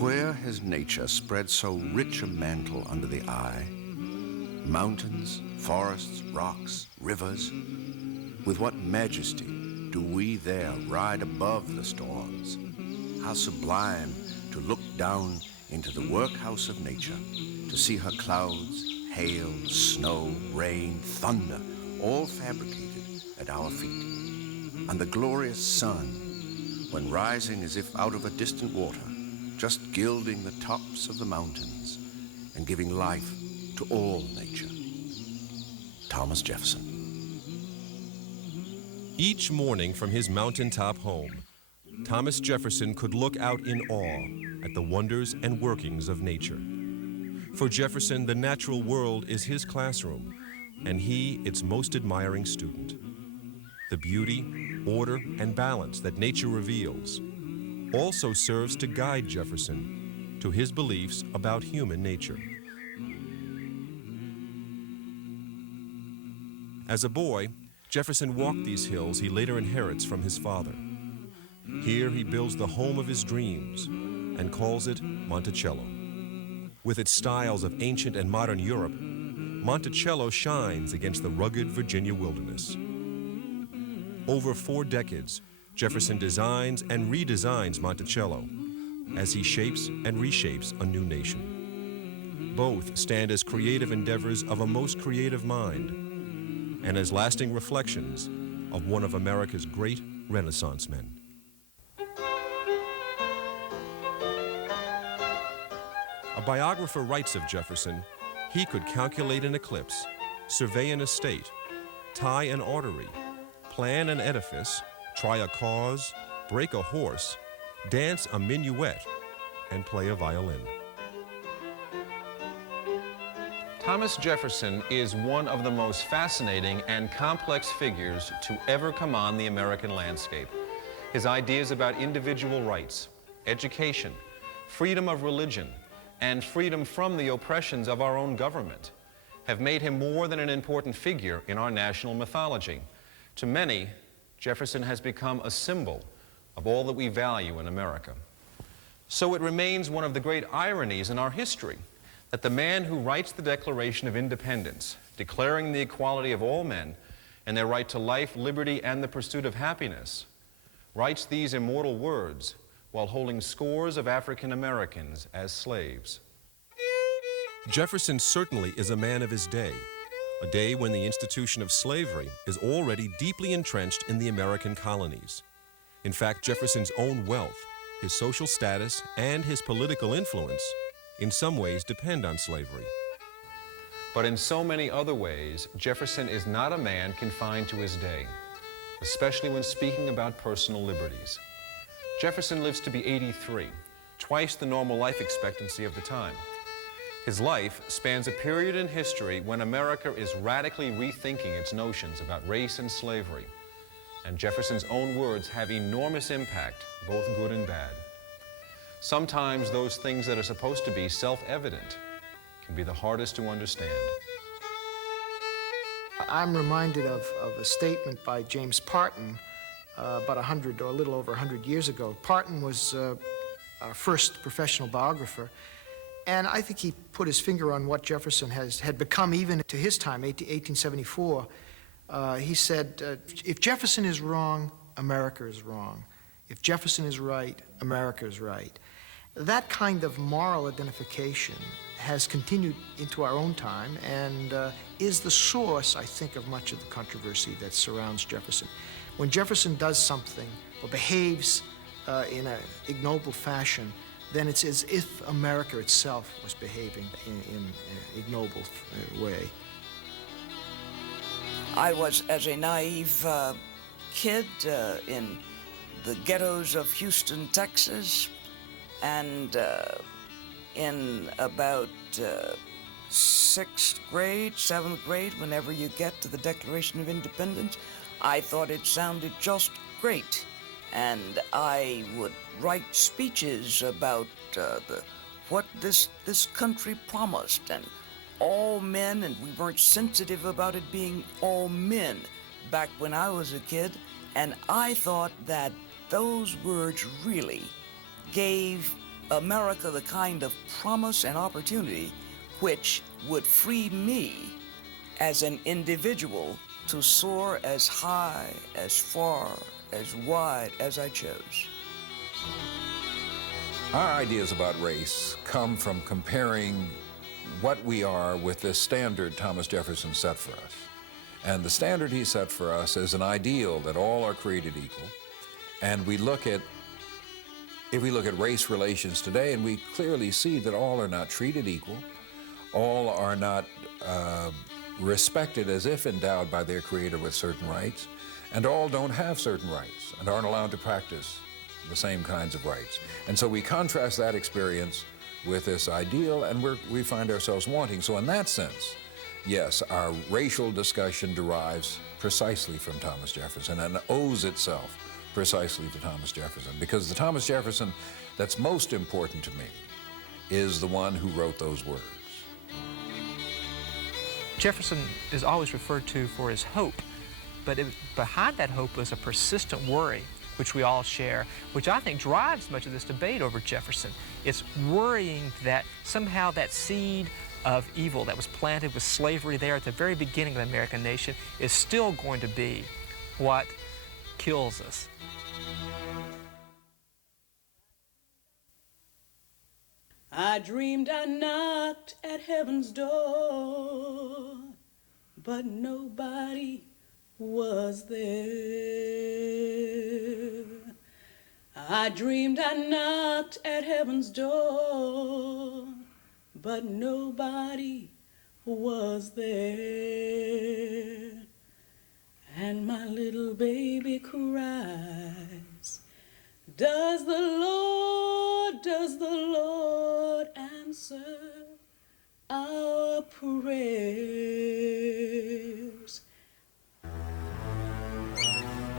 Where has nature spread so rich a mantle under the eye? Mountains, forests, rocks, rivers. With what majesty do we there ride above the storms? How sublime to look down into the workhouse of nature, to see her clouds, hail, snow, rain, thunder, all fabricated at our feet. And the glorious sun, when rising as if out of a distant water, just gilding the tops of the mountains and giving life to all nature. Thomas Jefferson. Each morning from his mountaintop home, Thomas Jefferson could look out in awe at the wonders and workings of nature. For Jefferson, the natural world is his classroom, and he its most admiring student. The beauty, order, and balance that nature reveals also serves to guide Jefferson to his beliefs about human nature. As a boy, Jefferson walked these hills he later inherits from his father. Here he builds the home of his dreams and calls it Monticello. With its styles of ancient and modern Europe, Monticello shines against the rugged Virginia wilderness. Over 4 decades, Jefferson designs and redesigns Monticello as he shapes and reshapes a new nation. Both stand as creative endeavors of a most creative mind and as lasting reflections of one of America's great Renaissance men. A biographer writes of Jefferson, he could calculate an eclipse, survey an estate, tie an artery, plan an edifice, try a cause, break a horse, dance a minuet, and play a violin. Thomas Jefferson is one of the most fascinating and complex figures to ever come on the American landscape. His ideas about individual rights, education, freedom of religion, and freedom from the oppressions of our own government have made him more than an important figure in our national mythology. To many, Jefferson has become a symbol of all that we value in America. So it remains one of the great ironies in our history that the man who writes the Declaration of Independence, declaring the equality of all men and their right to life, liberty, and the pursuit of happiness, writes these immortal words while holding scores of African Americans as slaves. Jefferson certainly is a man of his day, a day when the institution of slavery is already deeply entrenched in the American colonies. In fact, Jefferson's own wealth, his social status, and his political influence in some ways depend on slavery. But in so many other ways, Jefferson is not a man confined to his day, especially when speaking about personal liberties. Jefferson lives to be 83, twice the normal life expectancy of the time. His life spans a period in history when America is radically rethinking its notions about race and slavery, and Jefferson's own words have enormous impact, both good and bad. Sometimes those things that are supposed to be self-evident can be the hardest to understand. I'm reminded of a statement by James Parton about 100 or a little over 100 years ago. Parton was our first professional biographer, and I think he put his finger on what Jefferson had become even to his time, 1874. He said, if Jefferson is wrong, America is wrong. If Jefferson is right, America is right. That kind of moral identification has continued into our own time and is the source, I think, of much of the controversy that surrounds Jefferson. When Jefferson does something or behaves in an ignoble fashion, then it's as if America itself was behaving in an ignoble way. I was, as a naive kid in the ghettos of Houston, Texas, and in about 6th grade, 7th grade, whenever you get to the Declaration of Independence, I thought it sounded just great. And I would write speeches about what this country promised, and all men, and we weren't sensitive about it being all men back when I was a kid, and I thought that those words really gave America the kind of promise and opportunity which would free me as an individual to soar as high, as far, as wide as I chose. Our ideas about race come from comparing what we are with the standard Thomas Jefferson set for us. And the standard he set for us is an ideal that all are created equal. And if we look at race relations today, and we clearly see that all are not treated equal, all are not respected as if endowed by their creator with certain rights, and all don't have certain rights and aren't allowed to practice the same kinds of rights. And so we contrast that experience with this ideal, and we find ourselves wanting. So in that sense, yes, our racial discussion derives precisely from Thomas Jefferson and owes itself precisely to Thomas Jefferson, because the Thomas Jefferson that's most important to me is the one who wrote those words. Jefferson is always referred to for his hope, but behind that hope was a persistent worry, which we all share, which I think drives much of this debate over Jefferson. It's worrying that somehow that seed of evil that was planted with slavery there at the very beginning of the American nation is still going to be what kills us. I dreamed I knocked at heaven's door, but nobody was there. I dreamed I knocked at heaven's door, but nobody was there. And my little baby cries, does the Lord answer our prayers?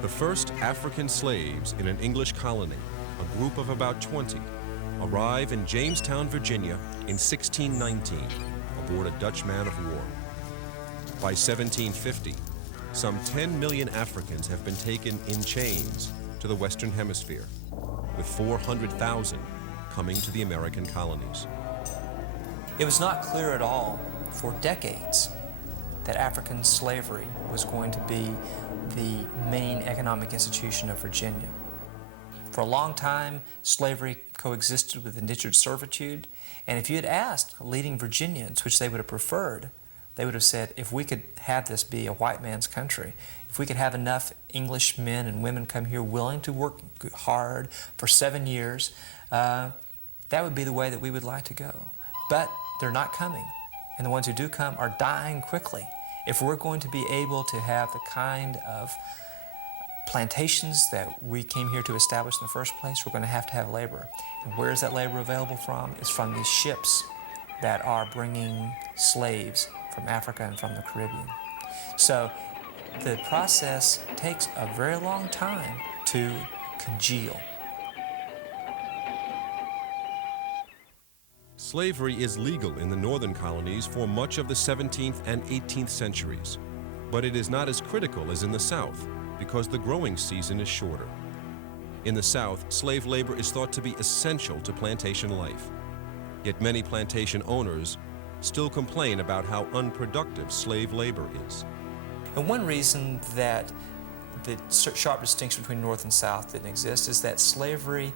The first African slaves in an English colony, a group of about 20, arrive in Jamestown, Virginia in 1619 aboard a Dutch man of war. By 1750, some 10 million Africans have been taken in chains to the Western Hemisphere, with 400,000 coming to the American colonies. It was not clear at all for decades that African slavery was going to be the main economic institution of Virginia. For a long time, slavery coexisted with indentured servitude, and if you had asked leading Virginians which they would have preferred, they would have said, if we could have this be a white man's country, if we could have enough English men and women come here willing to work hard for 7 years, that would be the way that we would like to go. But they're not coming, and the ones who do come are dying quickly. If we're going to be able to have the kind of plantations that we came here to establish in the first place, we're going to have labor. And where is that labor available from? It's from these ships that are bringing slaves from Africa and from the Caribbean. So the process takes a very long time to congeal. Slavery is legal in the northern colonies for much of the 17th and 18th centuries, but it is not as critical as in the South because the growing season is shorter. In the South, slave labor is thought to be essential to plantation life. Yet many plantation owners still complain about how unproductive slave labor is. And one reason that the sharp distinction between North and South didn't exist is that slavery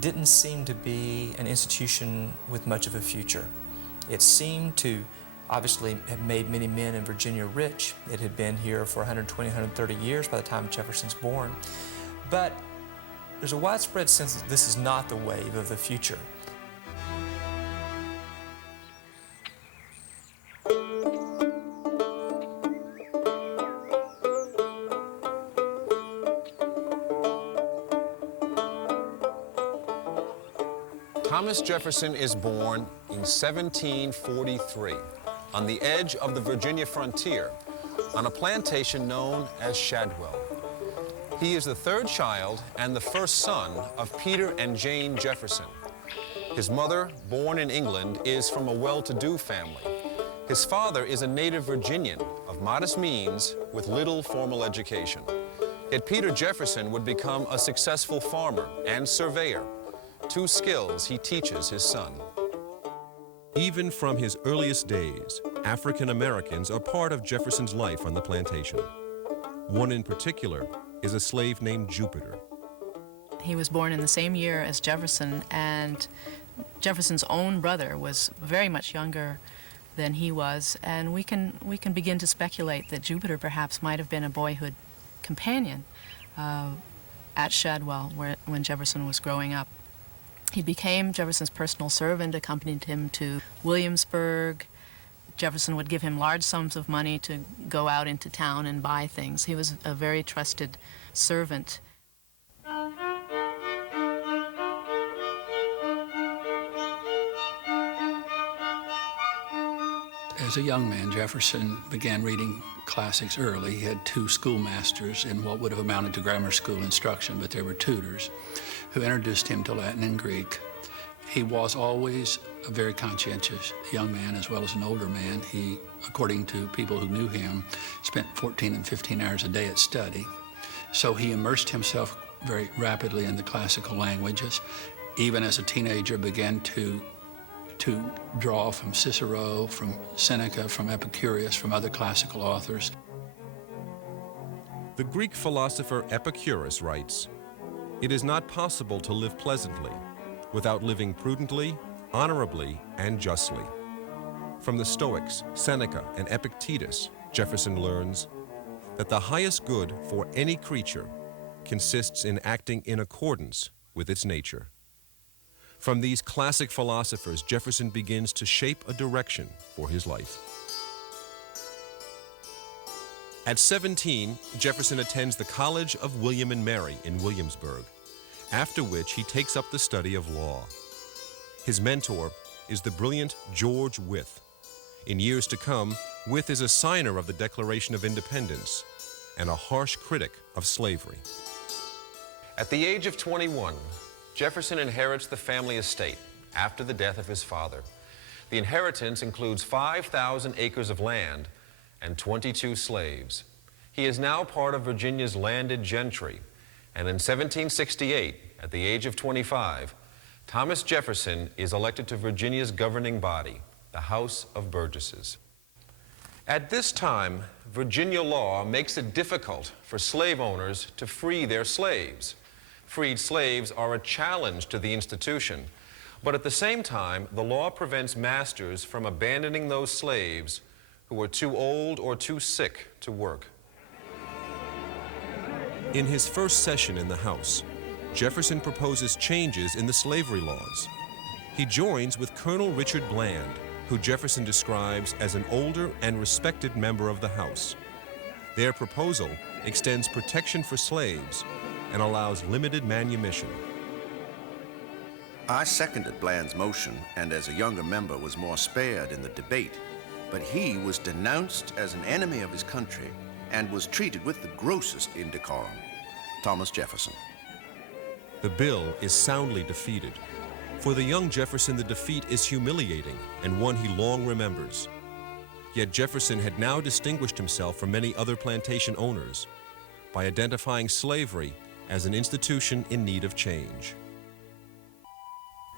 didn't seem to be an institution with much of a future. It seemed to obviously have made many men in Virginia rich. It had been here for 120, 130 years by the time Jefferson's born. But there's a widespread sense that this is not the wave of the future. Thomas Jefferson is born in 1743 on the edge of the Virginia frontier on a plantation known as Shadwell. He is the third child and the first son of Peter and Jane Jefferson. His mother, born in England, is from a well-to-do family. His father is a native Virginian of modest means with little formal education. Yet Peter Jefferson would become a successful farmer and surveyor, two skills he teaches his son. Even from his earliest days, African Americans are part of Jefferson's life on the plantation. One in particular is a slave named Jupiter. He was born in the same year as Jefferson, and Jefferson's own brother was very much younger than he was, and we can begin to speculate that Jupiter perhaps might have been a boyhood companion at Shadwell when Jefferson was growing up. He became Jefferson's personal servant, accompanied him to Williamsburg. Jefferson would give him large sums of money to go out into town and buy things. He was a very trusted servant. As a young man, Jefferson began reading classics early. He had two schoolmasters in what would have amounted to grammar school instruction, but they were tutors, who introduced him to Latin and Greek. He was always a very conscientious young man as well as an older man. He, according to people who knew him, spent 14 and 15 hours a day at study. So he immersed himself very rapidly in the classical languages. Even as a teenager, began to draw from Cicero, from Seneca, from Epicurus, from other classical authors. The Greek philosopher Epicurus writes, "It is not possible to live pleasantly without living prudently, honorably, and justly." From the Stoics, Seneca, and Epictetus, Jefferson learns that the highest good for any creature consists in acting in accordance with its nature. From these classic philosophers, Jefferson begins to shape a direction for his life. At 17, Jefferson attends the College of William and Mary in Williamsburg, after which he takes up the study of law. His mentor is the brilliant George Wythe. In years to come, Wythe is a signer of the Declaration of Independence and a harsh critic of slavery. At the age of 21, Jefferson inherits the family estate after the death of his father. The inheritance includes 5,000 acres of land and 22 slaves. He is now part of Virginia's landed gentry, and in 1768, at the age of 25, Thomas Jefferson is elected to Virginia's governing body, the House of Burgesses. At this time, Virginia law makes it difficult for slave owners to free their slaves. Freed slaves are a challenge to the institution, but at the same time, the law prevents masters from abandoning those slaves who are too old or too sick to work. In his first session in the House, Jefferson proposes changes in the slavery laws. He joins with Colonel Richard Bland, who Jefferson describes as an older and respected member of the House. Their proposal extends protection for slaves and allows limited manumission. I seconded Bland's motion, and as a younger member was more spared in the debate, but he was denounced as an enemy of his country and was treated with the grossest indecorum. Thomas Jefferson. The bill is soundly defeated. For the young Jefferson, the defeat is humiliating and one he long remembers. Yet Jefferson had now distinguished himself from many other plantation owners by identifying slavery as an institution in need of change.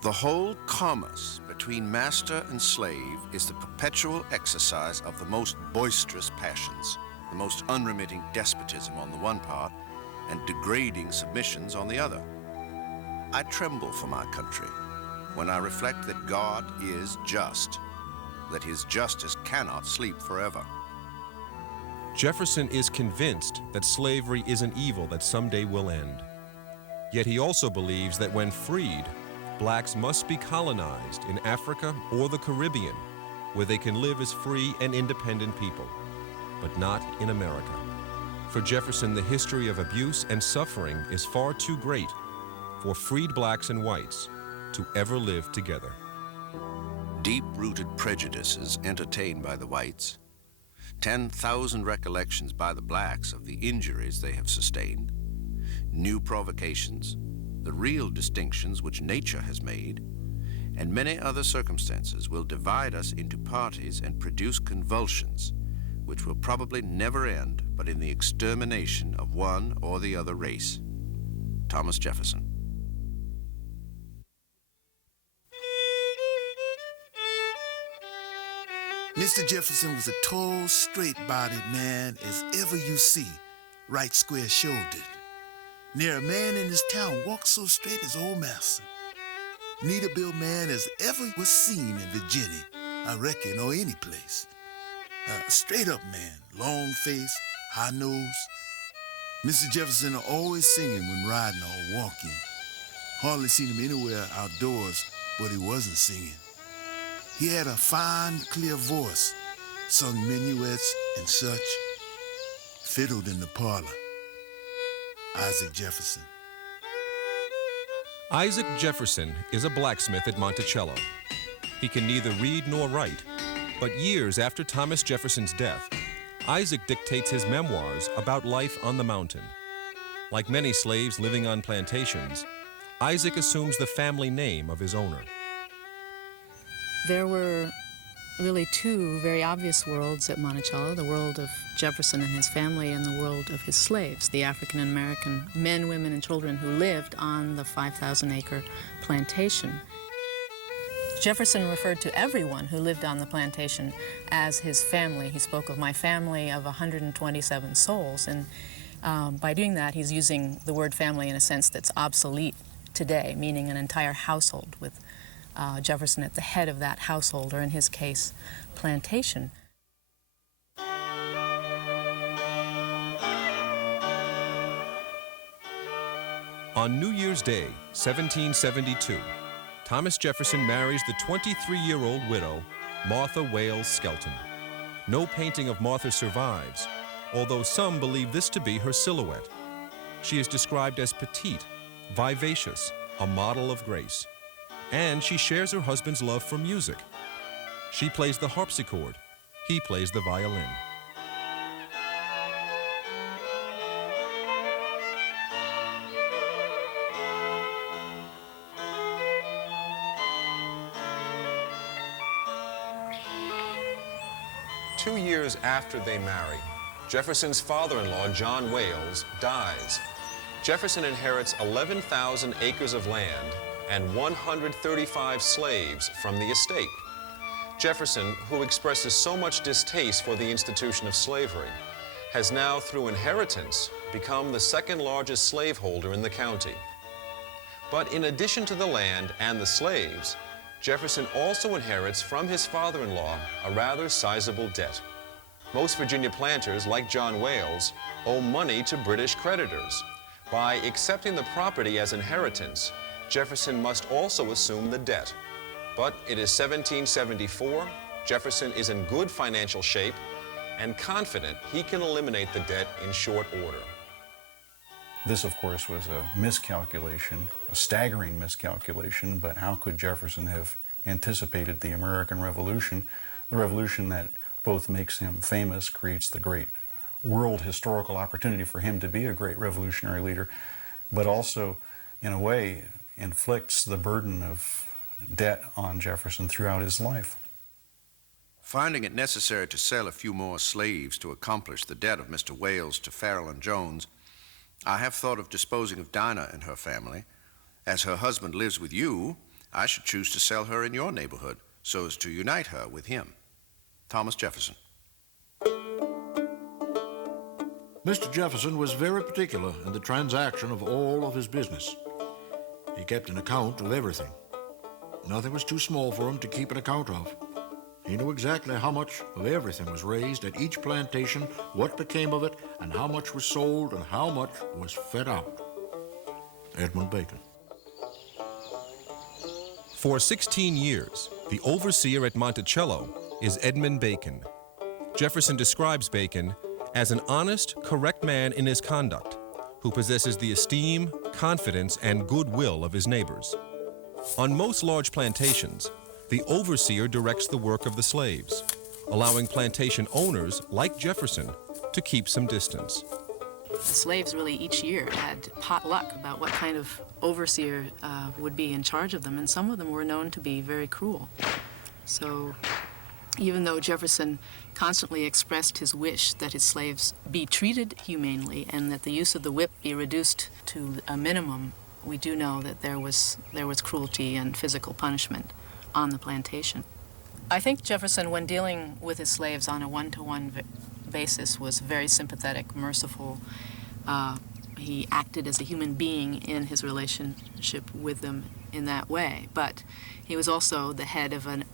The whole commerce between master and slave is the perpetual exercise of the most boisterous passions, the most unremitting despotism on the one part, and degrading submissions on the other. I tremble for my country when I reflect that God is just, that his justice cannot sleep forever. Jefferson is convinced that slavery is an evil that someday will end. Yet he also believes that when freed, blacks must be colonized in Africa or the Caribbean, where they can live as free and independent people, but not in America. For Jefferson, the history of abuse and suffering is far too great for freed blacks and whites to ever live together. Deep-rooted prejudices entertained by the whites, 10,000 recollections by the blacks of the injuries they have sustained, new provocations, the real distinctions which nature has made, and many other circumstances will divide us into parties and produce convulsions which will probably never end but in the extermination of one or the other race. Thomas Jefferson. Mr. Jefferson was a tall, straight-bodied man as ever you see, right square-shouldered. Ne'er a man in this town walked so straight as old master. Neither built man as ever was seen in Virginia, I reckon, or any place. A straight-up man, long face, high nose. Mr. Jefferson always singing when riding or walking. Hardly seen him anywhere outdoors, but he wasn't singing. He had a fine, clear voice, sung minuets and such, fiddled in the parlor. Isaac Jefferson. Isaac Jefferson is a blacksmith at Monticello. He can neither read nor write, but years after Thomas Jefferson's death, Isaac dictates his memoirs about life on the mountain. Like many slaves living on plantations, Isaac assumes the family name of his owner. There were really two very obvious worlds at Monticello, the world of Jefferson and his family and the world of his slaves, the African American men, women, and children who lived on the 5,000-acre plantation. Jefferson referred to everyone who lived on the plantation as his family. He spoke of my family of 127 souls, and by doing that, he's using the word family in a sense that's obsolete today, meaning an entire household with Jefferson at the head of that household, or in his case, plantation. On New Year's Day, 1772, Thomas Jefferson marries the 23-year-old widow, Martha Wales Skelton. No painting of Martha survives, although some believe this to be her silhouette. She is described as petite, vivacious, a model of grace. And she shares her husband's love for music. She plays the harpsichord, he plays the violin. Two years after they marry, Jefferson's father-in-law, John Wales, dies. Jefferson inherits 11,000 acres of land and 135 slaves from the estate. Jefferson, who expresses so much distaste for the institution of slavery, has now, through inheritance, become the second largest slaveholder in the county. But in addition to the land and the slaves, Jefferson also inherits from his father-in-law a rather sizable debt. Most Virginia planters, like John Wales, owe money to British creditors. By accepting the property as inheritance, Jefferson must also assume the debt. But it is 1774, Jefferson is in good financial shape and confident he can eliminate the debt in short order. This, of course, was a miscalculation, a staggering miscalculation, but how could Jefferson have anticipated the American Revolution, the revolution that both makes him famous, creates the great world historical opportunity for him to be a great revolutionary leader, but also, in a way, inflicts the burden of debt on Jefferson throughout his life. Finding it necessary to sell a few more slaves to accomplish the debt of Mr. Wales to Farrell and Jones, I have thought of disposing of Dinah and her family. As her husband lives with you, I should choose to sell her in your neighborhood so as to unite her with him. Thomas Jefferson. Mr. Jefferson was very particular in the transaction of all of his business. He kept an account of everything. Nothing was too small for him to keep an account of. He knew exactly how much of everything was raised at each plantation, what became of it, and how much was sold and how much was fed out. Edmund Bacon. For 16 years, the overseer at Monticello is Edmund Bacon. Jefferson describes Bacon as an honest, correct man in his conduct, who possesses the esteem, confidence, and goodwill of his neighbors. On most large plantations, the overseer directs the work of the slaves, allowing plantation owners, like Jefferson, to keep some distance. The slaves really each year had potluck about what kind of overseer would be in charge of them, and some of them were known to be very cruel. So even though Jefferson constantly expressed his wish that his slaves be treated humanely and that the use of the whip be reduced to a minimum, we do know that there was cruelty and physical punishment on the plantation. I think Jefferson, when dealing with his slaves on a one-to-one basis, was very sympathetic, merciful. He acted as a human being in his relationship with them in that way. But he was also the head of an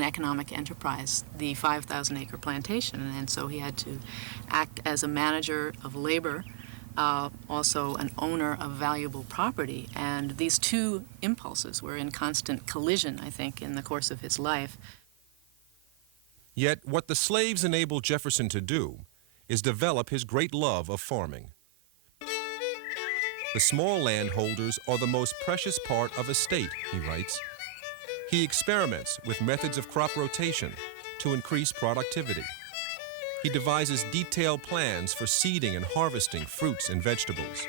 economic enterprise, the 5,000-acre plantation, and so he had to act as a manager of labor, also an owner of valuable property. And these two impulses were in constant collision, I think, in the course of his life. Yet what the slaves enabled Jefferson to do is develop his great love of farming. The small landholders are the most precious part of a state, he writes. He experiments with methods of crop rotation to increase productivity. He devises detailed plans for seeding and harvesting fruits and vegetables.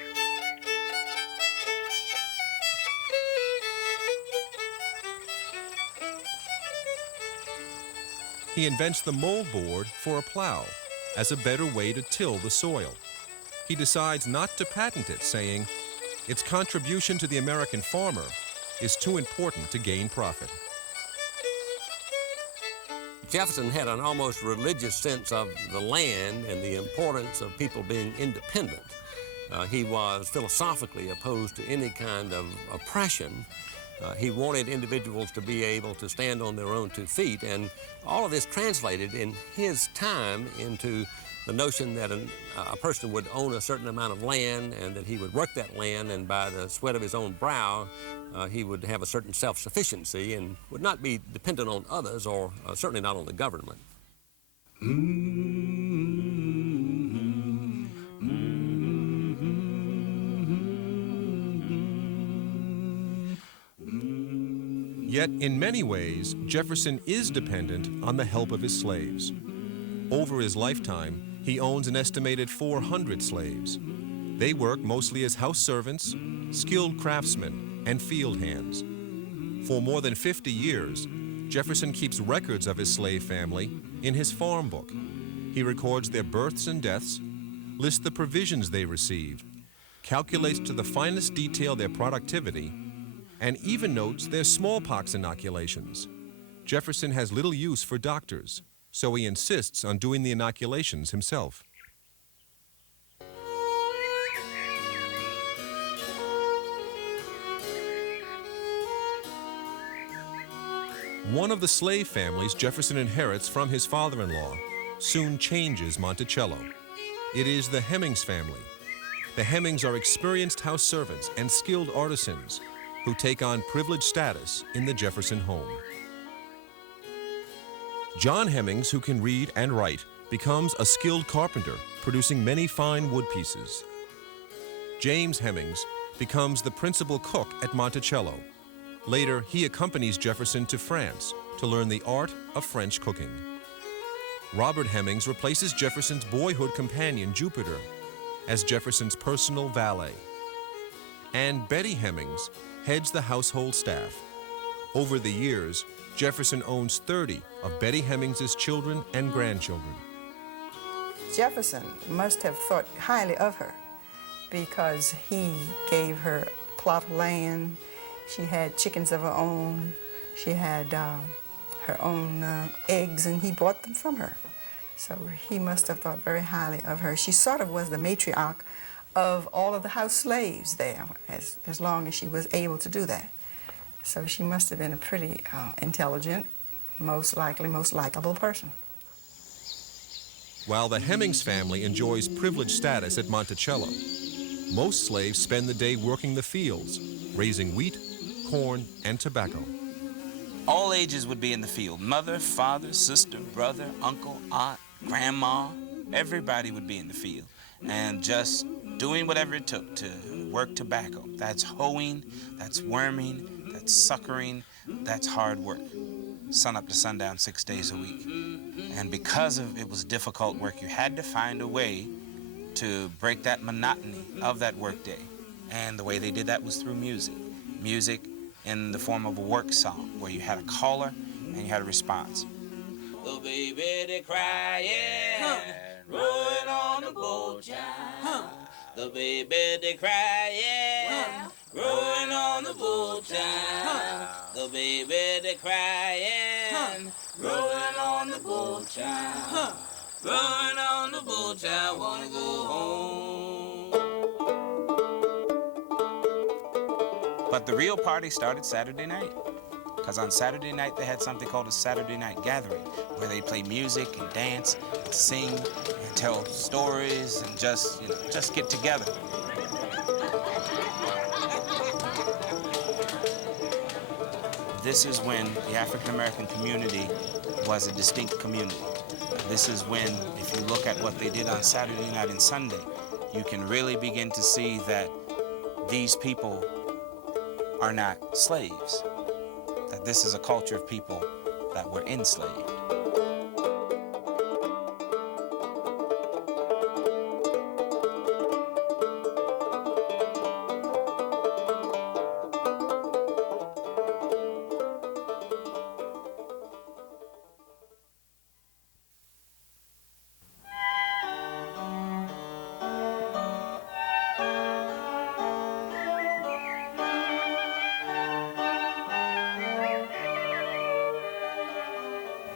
He invents the moldboard for a plow as a better way to till the soil. He decides not to patent it, saying, its contribution to the American farmer is too important to gain profit. Jefferson had an almost religious sense of the land and the importance of people being independent. He was philosophically opposed to any kind of oppression. He wanted individuals to be able to stand on their own 2 feet, and all of this translated in his time into the notion that a person would own a certain amount of land and that he would work that land, and by the sweat of his own brow, he would have a certain self-sufficiency and would not be dependent on others, or certainly not on the government. Yet, in many ways, Jefferson is dependent on the help of his slaves. Over his lifetime, he owns an estimated 400 slaves. They work mostly as house servants, skilled craftsmen, and field hands. For more than 50 years, Jefferson keeps records of his slave family in his farm book. He records their births and deaths, lists the provisions they received, calculates to the finest detail their productivity, and even notes their smallpox inoculations. Jefferson has little use for doctors, so he insists on doing the inoculations himself. One of the slave families Jefferson inherits from his father-in-law soon changes Monticello. It is the Hemmings family. The Hemmings are experienced house servants and skilled artisans who take on privileged status in the Jefferson home. John Hemmings, who can read and write, becomes a skilled carpenter, producing many fine wood pieces. James Hemmings becomes the principal cook at Monticello. Later, he accompanies Jefferson to France to learn the art of French cooking. Robert Hemmings replaces Jefferson's boyhood companion, Jupiter, as Jefferson's personal valet. And Betty Hemmings heads the household staff. Over the years, Jefferson owns 30 of Betty Hemmings's children and grandchildren. Jefferson must have thought highly of her because he gave her a plot of land. She had chickens of her own. She had her own eggs, and he bought them from her. So he must have thought very highly of her. She sort of was the matriarch of all of the house slaves there, as long as she was able to do that. So she must have been a pretty intelligent, most likely, most likable person. While the Hemmings family enjoys privileged status at Monticello, most slaves spend the day working the fields, raising wheat, corn, and tobacco. All ages would be in the field. Mother, father, sister, brother, uncle, aunt, grandma, everybody would be in the field. And just doing whatever it took to work tobacco. That's hoeing, that's worming, that's suckering, that's hard work. Sun up to sundown, 6 days a week. And because it was difficult work, you had to find a way to break that monotony of that workday. And the way they did that was through music. Music in the form of a work song, where you had a caller and you had a response. The baby they crying, rolling on the boat, child. The baby they crying, rolling on the boat, child. The baby they crying, rolling on the boat, child. Rolling on the boat, child, wanna go home. But the real party started Saturday night. Because on Saturday night, they had something called a Saturday night gathering, where they play music and dance, and sing, and tell stories, and just get together. This is when the African American community was a distinct community. This is when, if you look at what they did on Saturday night and Sunday, you can really begin to see that these people are not slaves. That this is a culture of people that were enslaved.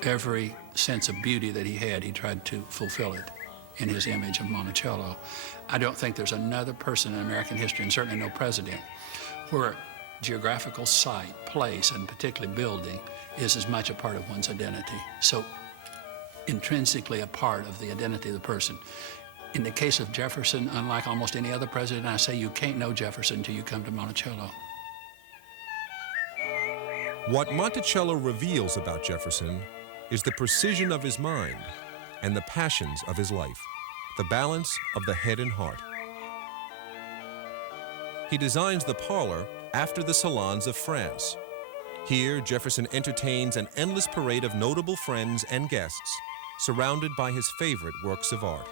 Every sense of beauty that he had, he tried to fulfill it in his image of Monticello. I don't think there's another person in American history, and certainly no president, where geographical site, place, and particularly building is as much a part of one's identity. So intrinsically a part of the identity of the person. In the case of Jefferson, unlike almost any other president, I say you can't know Jefferson until you come to Monticello. What Monticello reveals about Jefferson is the precision of his mind and the passions of his life, the balance of the head and heart. He designs the parlor after the salons of France. Here, Jefferson entertains an endless parade of notable friends and guests, surrounded by his favorite works of art.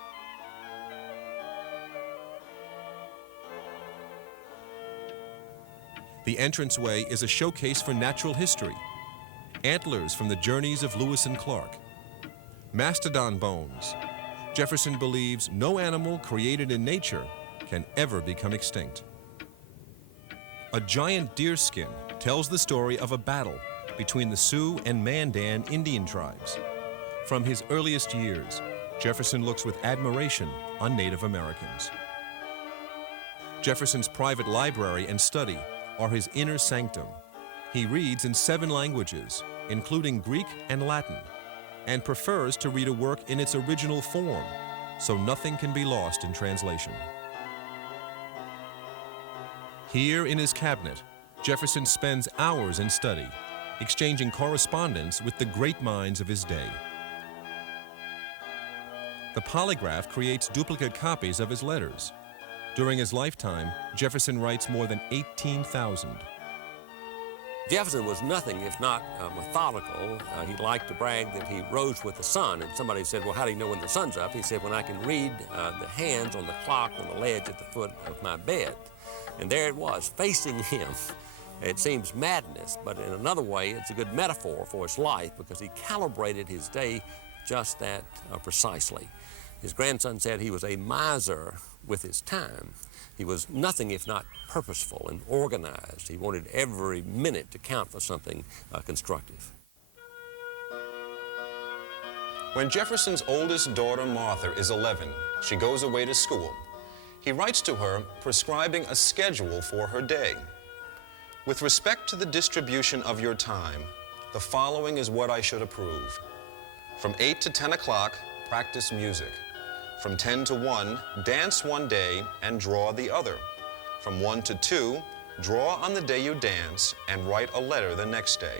The entranceway is a showcase for natural history. Antlers from the journeys of Lewis and Clark. Mastodon bones. Jefferson believes no animal created in nature can ever become extinct. A giant deerskin tells the story of a battle between the Sioux and Mandan Indian tribes. From his earliest years, Jefferson looks with admiration on Native Americans. Jefferson's private library and study are his inner sanctum. He reads in 7 languages, including Greek and Latin, and prefers to read a work in its original form, so nothing can be lost in translation. Here in his cabinet, Jefferson spends hours in study, exchanging correspondence with the great minds of his day. The polygraph creates duplicate copies of his letters. During his lifetime, Jefferson writes more than 18,000. Jefferson was nothing if not methodical. He liked to brag that he rose with the sun, and somebody said, well, how do you know when the sun's up? He said, when I can read the hands on the clock on the ledge at the foot of my bed. And there it was, facing him. It seems madness, but in another way, it's a good metaphor for his life because he calibrated his day just that precisely. His grandson said he was a miser with his time. He was nothing if not purposeful and organized. He wanted every minute to count for something constructive. When Jefferson's oldest daughter, Martha, is 11, she goes away to school. He writes to her prescribing a schedule for her day. With respect to the distribution of your time, the following is what I should approve. From 8 to 10 o'clock, practice music. From 10 to 1, dance one day and draw the other. From 1 to 2, draw on the day you dance and write a letter the next day.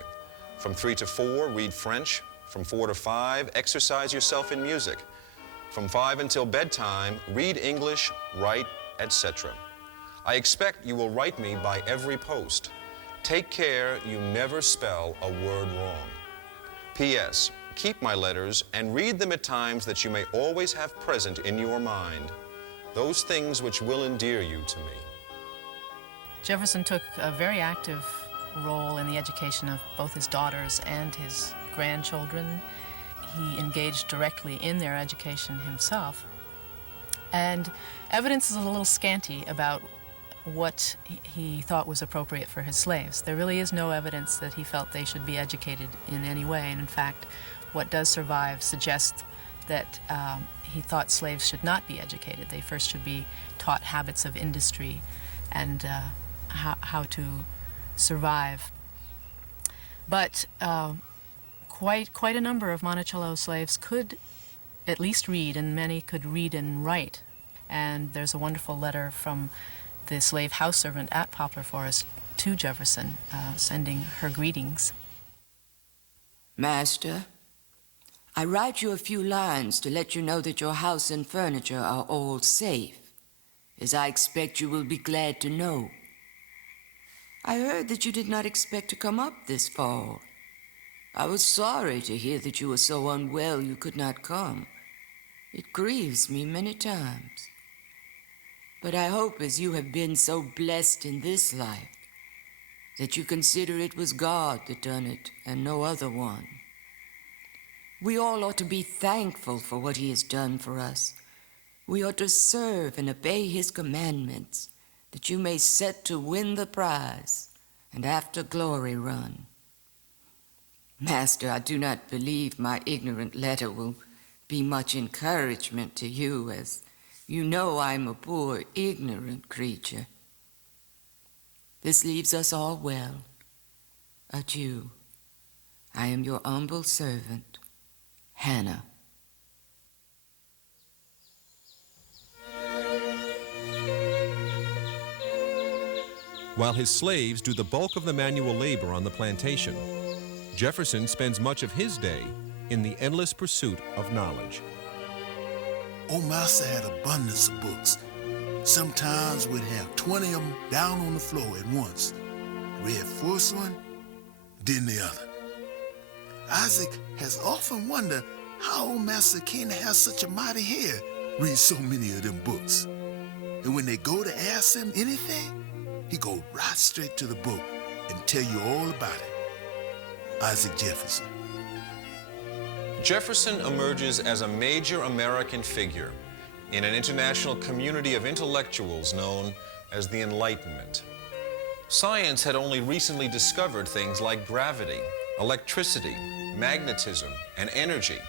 From 3 to 4, read French. From 4 to 5, exercise yourself in music. From 5 until bedtime, read English, write, etc. I expect you will write me by every post. Take care you never spell a word wrong. P.S. Keep my letters and read them at times that you may always have present in your mind those things which will endear you to me. Jefferson took a very active role in the education of both his daughters and his grandchildren. He engaged directly in their education himself. And evidence is a little scanty about what he thought was appropriate for his slaves. There really is no evidence that he felt they should be educated in any way. And in fact, what does survive suggests that he thought slaves should not be educated. They first should be taught habits of industry and how to survive. But quite a number of Monticello slaves could at least read, and many could read and write. And there's a wonderful letter from the slave house servant at Poplar Forest to Jefferson, sending her greetings. Master, I write you a few lines to let you know that your house and furniture are all safe, as I expect you will be glad to know. I heard that you did not expect to come up this fall. I was sorry to hear that you were so unwell you could not come. It grieves me many times. But I hope, as you have been so blessed in this life, that you consider it was God that done it and no other one. We all ought to be thankful for what he has done for us. We ought to serve and obey his commandments, that you may set to win the prize and after glory run. Master, I do not believe my ignorant letter will be much encouragement to you, as you know I'm a poor, ignorant creature. This leaves us all well. Adieu. I am your humble servant, Hannah. While his slaves do the bulk of the manual labor on the plantation, Jefferson spends much of his day in the endless pursuit of knowledge. Old Master had abundance of books. Sometimes we'd have 20 of them down on the floor at once. Read first one, then the other. Isaac has often wondered how Old Master came to have such a mighty head, read so many of them books. And when they go to ask him anything, he go right straight to the book and tell you all about it. Isaac Jefferson. Jefferson emerges as a major American figure in an international community of intellectuals known as the Enlightenment. Science had only recently discovered things like gravity, electricity, magnetism, and energy.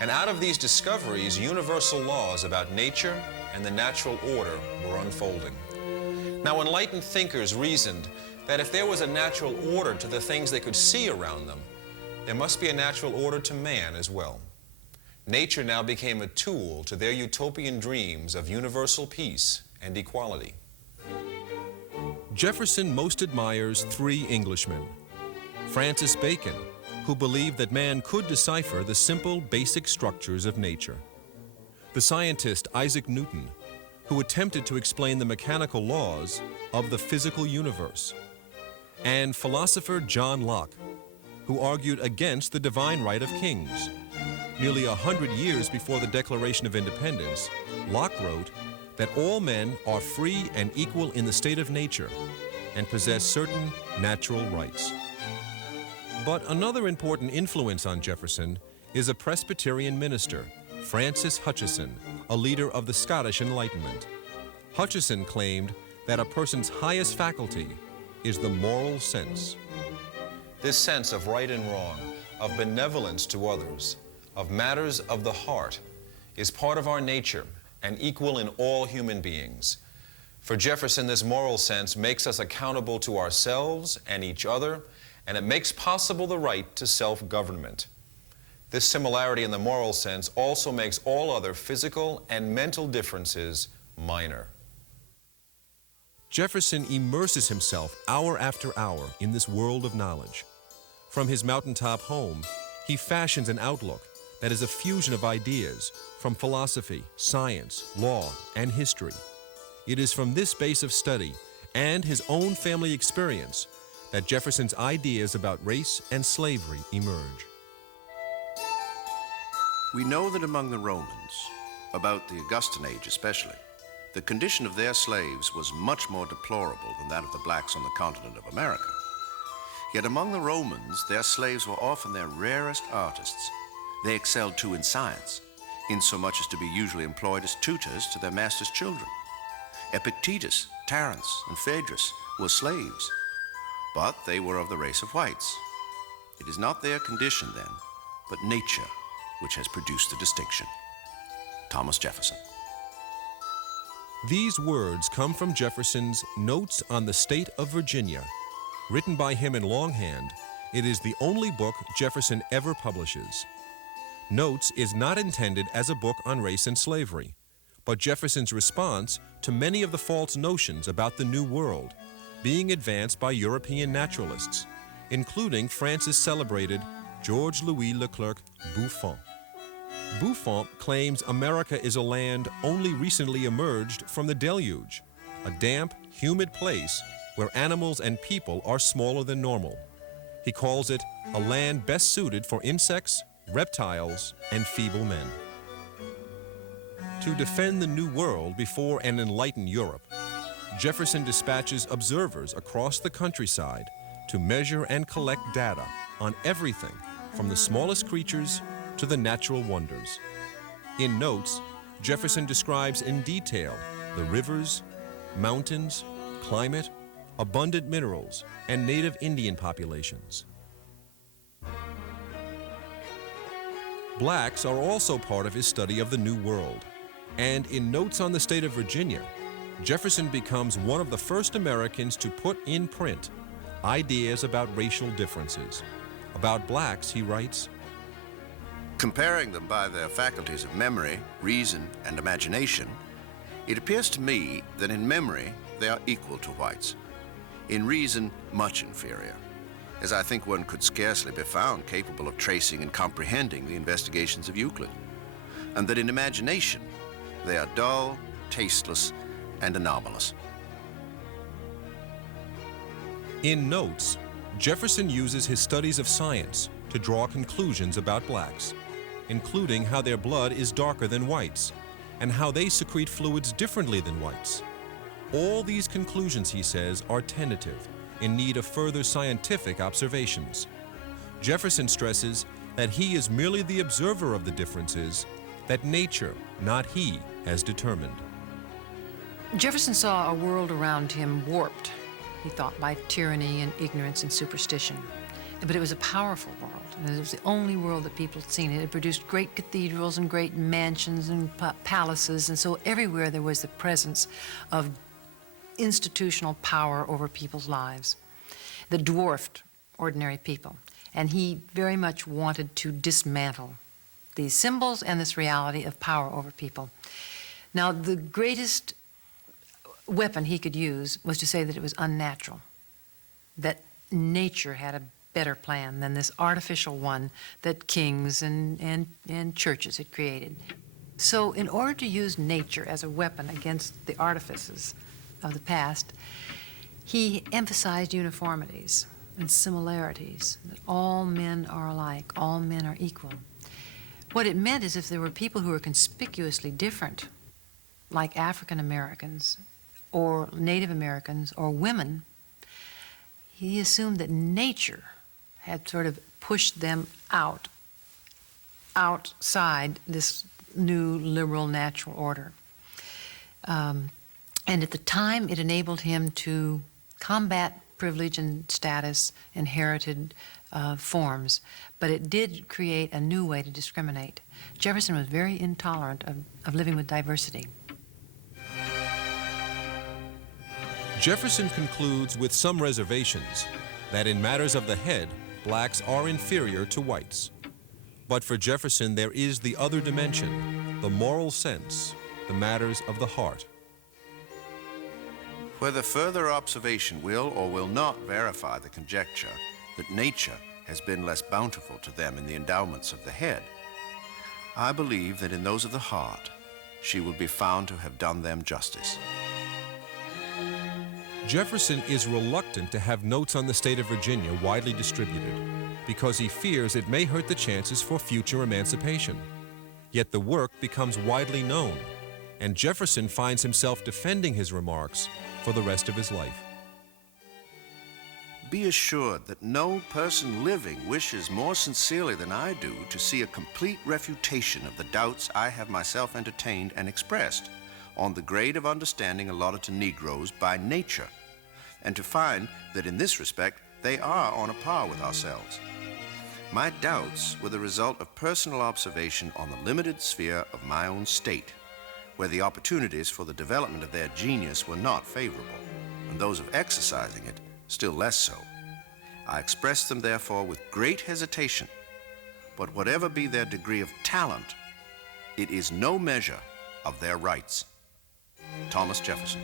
And out of these discoveries, universal laws about nature and the natural order were unfolding. Now, enlightened thinkers reasoned that if there was a natural order to the things they could see around them, there must be a natural order to man as well. Nature now became a tool to their utopian dreams of universal peace and equality. Jefferson most admires three Englishmen. Francis Bacon, who believed that man could decipher the simple, basic structures of nature. The scientist Isaac Newton, who attempted to explain the mechanical laws of the physical universe. And philosopher John Locke, who argued against the divine right of kings. Nearly 100 years before the Declaration of Independence, Locke wrote that all men are free and equal in the state of nature and possess certain natural rights. But another important influence on Jefferson is a Presbyterian minister, Francis Hutcheson, a leader of the Scottish Enlightenment. Hutcheson claimed that a person's highest faculty is the moral sense. This sense of right and wrong, of benevolence to others, of matters of the heart, is part of our nature and equal in all human beings. For Jefferson, this moral sense makes us accountable to ourselves and each other, and it makes possible the right to self-government. This similarity in the moral sense also makes all other physical and mental differences minor. Jefferson immerses himself hour after hour in this world of knowledge. From his mountaintop home, he fashions an outlook that is a fusion of ideas from philosophy, science, law, and history. It is from this base of study and his own family experience that Jefferson's ideas about race and slavery emerge. We know that among the Romans, about the Augustan age especially, the condition of their slaves was much more deplorable than that of the blacks on the continent of America. Yet among the Romans, their slaves were often their rarest artists. They excelled too in science, insomuch as to be usually employed as tutors to their masters' children. Epictetus, Terence, and Phaedrus were slaves, but they were of the race of whites. It is not their condition then, but nature, which has produced the distinction. Thomas Jefferson. These words come from Jefferson's Notes on the State of Virginia. Written by him in longhand, it is the only book Jefferson ever publishes. Notes is not intended as a book on race and slavery, but Jefferson's response to many of the false notions about the New World being advanced by European naturalists, including France's celebrated Georges Louis Leclerc Buffon. Buffon claims America is a land only recently emerged from the deluge, a damp, humid place where animals and people are smaller than normal. He calls it a land best suited for insects, reptiles, and feeble men. To defend the New World before an enlightened Europe, Jefferson dispatches observers across the countryside to measure and collect data on everything from the smallest creatures to the natural wonders. In Notes, Jefferson describes in detail the rivers, mountains, climate, abundant minerals, and native Indian populations. Blacks are also part of his study of the New World, and in Notes on the State of Virginia, Jefferson becomes one of the first Americans to put in print ideas about racial differences. About blacks, he writes, comparing them by their faculties of memory, reason, and imagination, it appears to me that in memory they are equal to whites, in reason much inferior, as I think one could scarcely be found capable of tracing and comprehending the investigations of Euclid, and that in imagination they are dull, tasteless, and anomalous. In Notes, Jefferson uses his studies of science to draw conclusions about blacks, including how their blood is darker than whites, and how they secrete fluids differently than whites. All these conclusions, he says, are tentative, in need of further scientific observations. Jefferson stresses that he is merely the observer of the differences that nature, not he, has determined. Jefferson saw a world around him warped, he thought, by tyranny and ignorance and superstition. But it was a powerful world, and it was the only world that people had seen. It had produced great cathedrals and great mansions and palaces, and so everywhere there was the presence of institutional power over people's lives that dwarfed ordinary people. And he very much wanted to dismantle these symbols and this reality of power over people. Now, the greatest weapon he could use was to say that it was unnatural, that nature had a better plan than this artificial one that kings and churches had created. So in order to use nature as a weapon against the artifices of the past, he emphasized uniformities and similarities, that all men are alike, all men are equal. What it meant is if there were people who were conspicuously different, like African Americans or Native Americans or women, he assumed that nature had sort of pushed them outside this new liberal natural order. And at the time, it enabled him to combat privilege and status, inherited forms, but it did create a new way to discriminate. Jefferson was very intolerant of living with diversity. Jefferson concludes with some reservations that in matters of the head, blacks are inferior to whites. But for Jefferson, there is the other dimension, the moral sense, the matters of the heart. Whether further observation will or will not verify the conjecture that nature has been less bountiful to them in the endowments of the head, I believe that in those of the heart, she will be found to have done them justice. Jefferson is reluctant to have notes on the state of Virginia widely distributed because he fears it may hurt the chances for future emancipation. Yet the work becomes widely known, and Jefferson finds himself defending his remarks for the rest of his life. Be assured that no person living wishes more sincerely than I do to see a complete refutation of the doubts I have myself entertained and expressed on the grade of understanding allotted to Negroes by nature, and to find that in this respect they are on a par with ourselves. My doubts were the result of personal observation on the limited sphere of my own state, where the opportunities for the development of their genius were not favorable, and those of exercising it still less so. I express them, therefore, with great hesitation, but whatever be their degree of talent, it is no measure of their rights. Thomas Jefferson.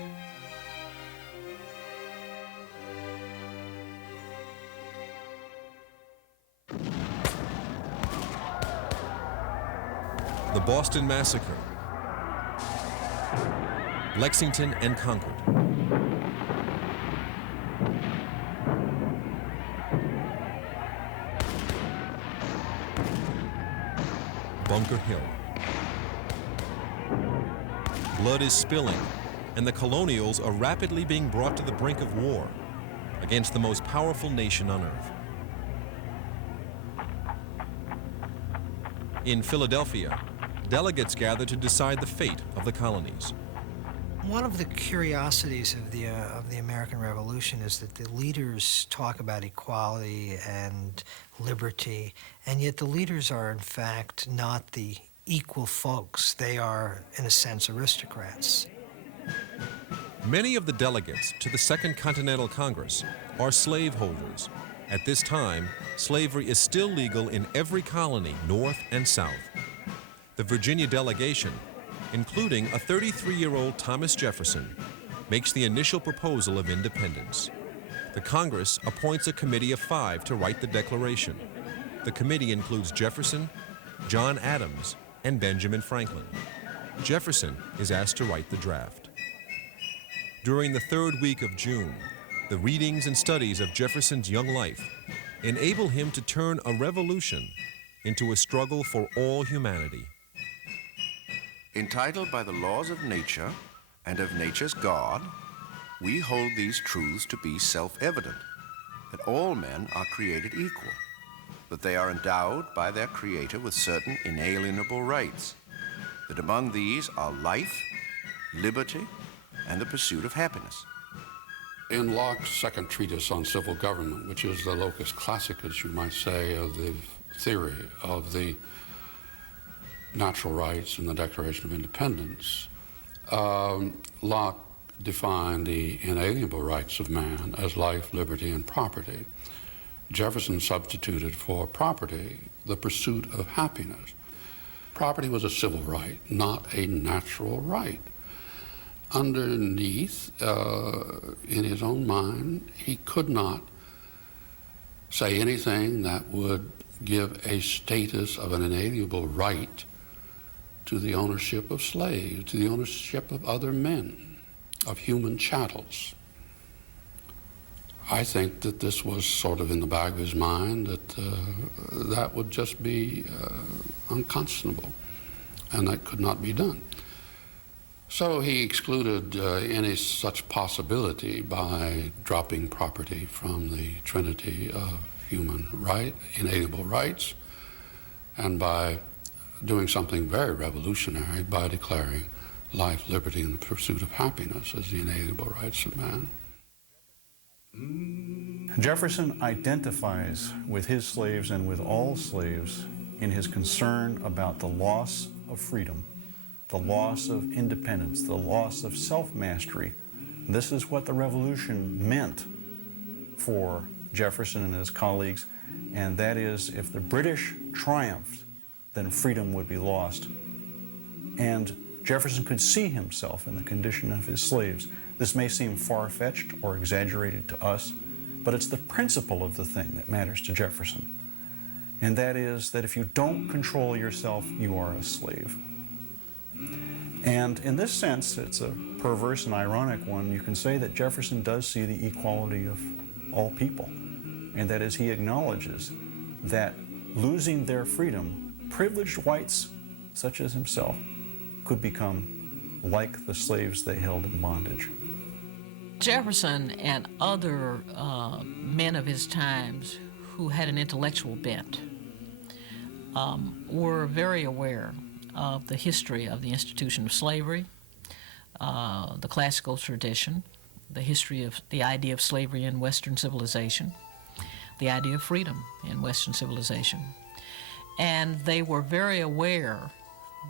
The Boston Massacre, Lexington and Concord, Bunker Hill. Blood is spilling, and the colonials are rapidly being brought to the brink of war against the most powerful nation on earth. In Philadelphia, delegates gather to decide the fate of the colonies. One of the curiosities of the American Revolution is that the leaders talk about equality and liberty, and yet the leaders are in fact not the equal folks. They are, in a sense, aristocrats. Many of the delegates to the Second Continental Congress are slaveholders. At this time, slavery is still legal in every colony, north and south. The Virginia delegation, including a 33-year-old Thomas Jefferson, makes the initial proposal of independence. The Congress appoints a committee of 5 to write the Declaration. The committee includes Jefferson, John Adams, and Benjamin Franklin. Jefferson is asked to write the draft. During the 3rd week of June, the readings and studies of Jefferson's young life enable him to turn a revolution into a struggle for all humanity. Entitled by the laws of nature and of nature's God, we hold these truths to be self-evident, that all men are created equal, that they are endowed by their Creator with certain inalienable rights, that among these are life, liberty, and the pursuit of happiness. In Locke's second treatise on civil government, which is the locus classicus, you might say, of the theory of the natural rights and the Declaration of Independence, Locke defined the inalienable rights of man as life, liberty, and property. Jefferson substituted for property the pursuit of happiness. Property was a civil right, not a natural right. Underneath, in his own mind, he could not say anything that would give a status of an inalienable right to the ownership of slaves, to the ownership of other men, of human chattels. I think that this was sort of in the back of his mind, that that would just be unconscionable, and that could not be done. So he excluded any such possibility by dropping property from the trinity of human right, inalienable rights, and by doing something very revolutionary by declaring life, liberty, and the pursuit of happiness as the inalienable rights of man. Jefferson identifies with his slaves and with all slaves in his concern about the loss of freedom, the loss of independence, the loss of self-mastery. This is what the revolution meant for Jefferson and his colleagues, and that is, if the British triumphed, then freedom would be lost. And Jefferson could see himself in the condition of his slaves. This may seem far-fetched or exaggerated to us, but it's the principle of the thing that matters to Jefferson. And that is that if you don't control yourself, you are a slave. And in this sense, it's a perverse and ironic one. You can say that Jefferson does see the equality of all people, and that is, he acknowledges that losing their freedom, privileged whites such as himself could become like the slaves they held in bondage. Jefferson and other men of his times who had an intellectual bent were very aware of the history of the institution of slavery, the classical tradition, the history of the idea of slavery in Western civilization, the idea of freedom in Western civilization. And they were very aware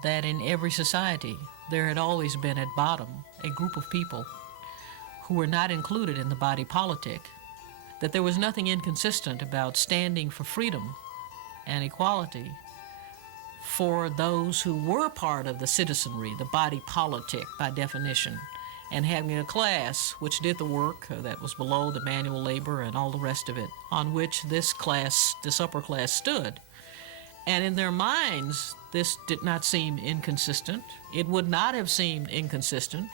that in every society there had always been at bottom a group of people who were not included in the body politic, that there was nothing inconsistent about standing for freedom and equality for those who were part of the citizenry, the body politic by definition, and having a class which did the work that was below the manual labor and all the rest of it, on which this class, this upper class, stood. And in their minds, this did not seem inconsistent. It would not have seemed inconsistent.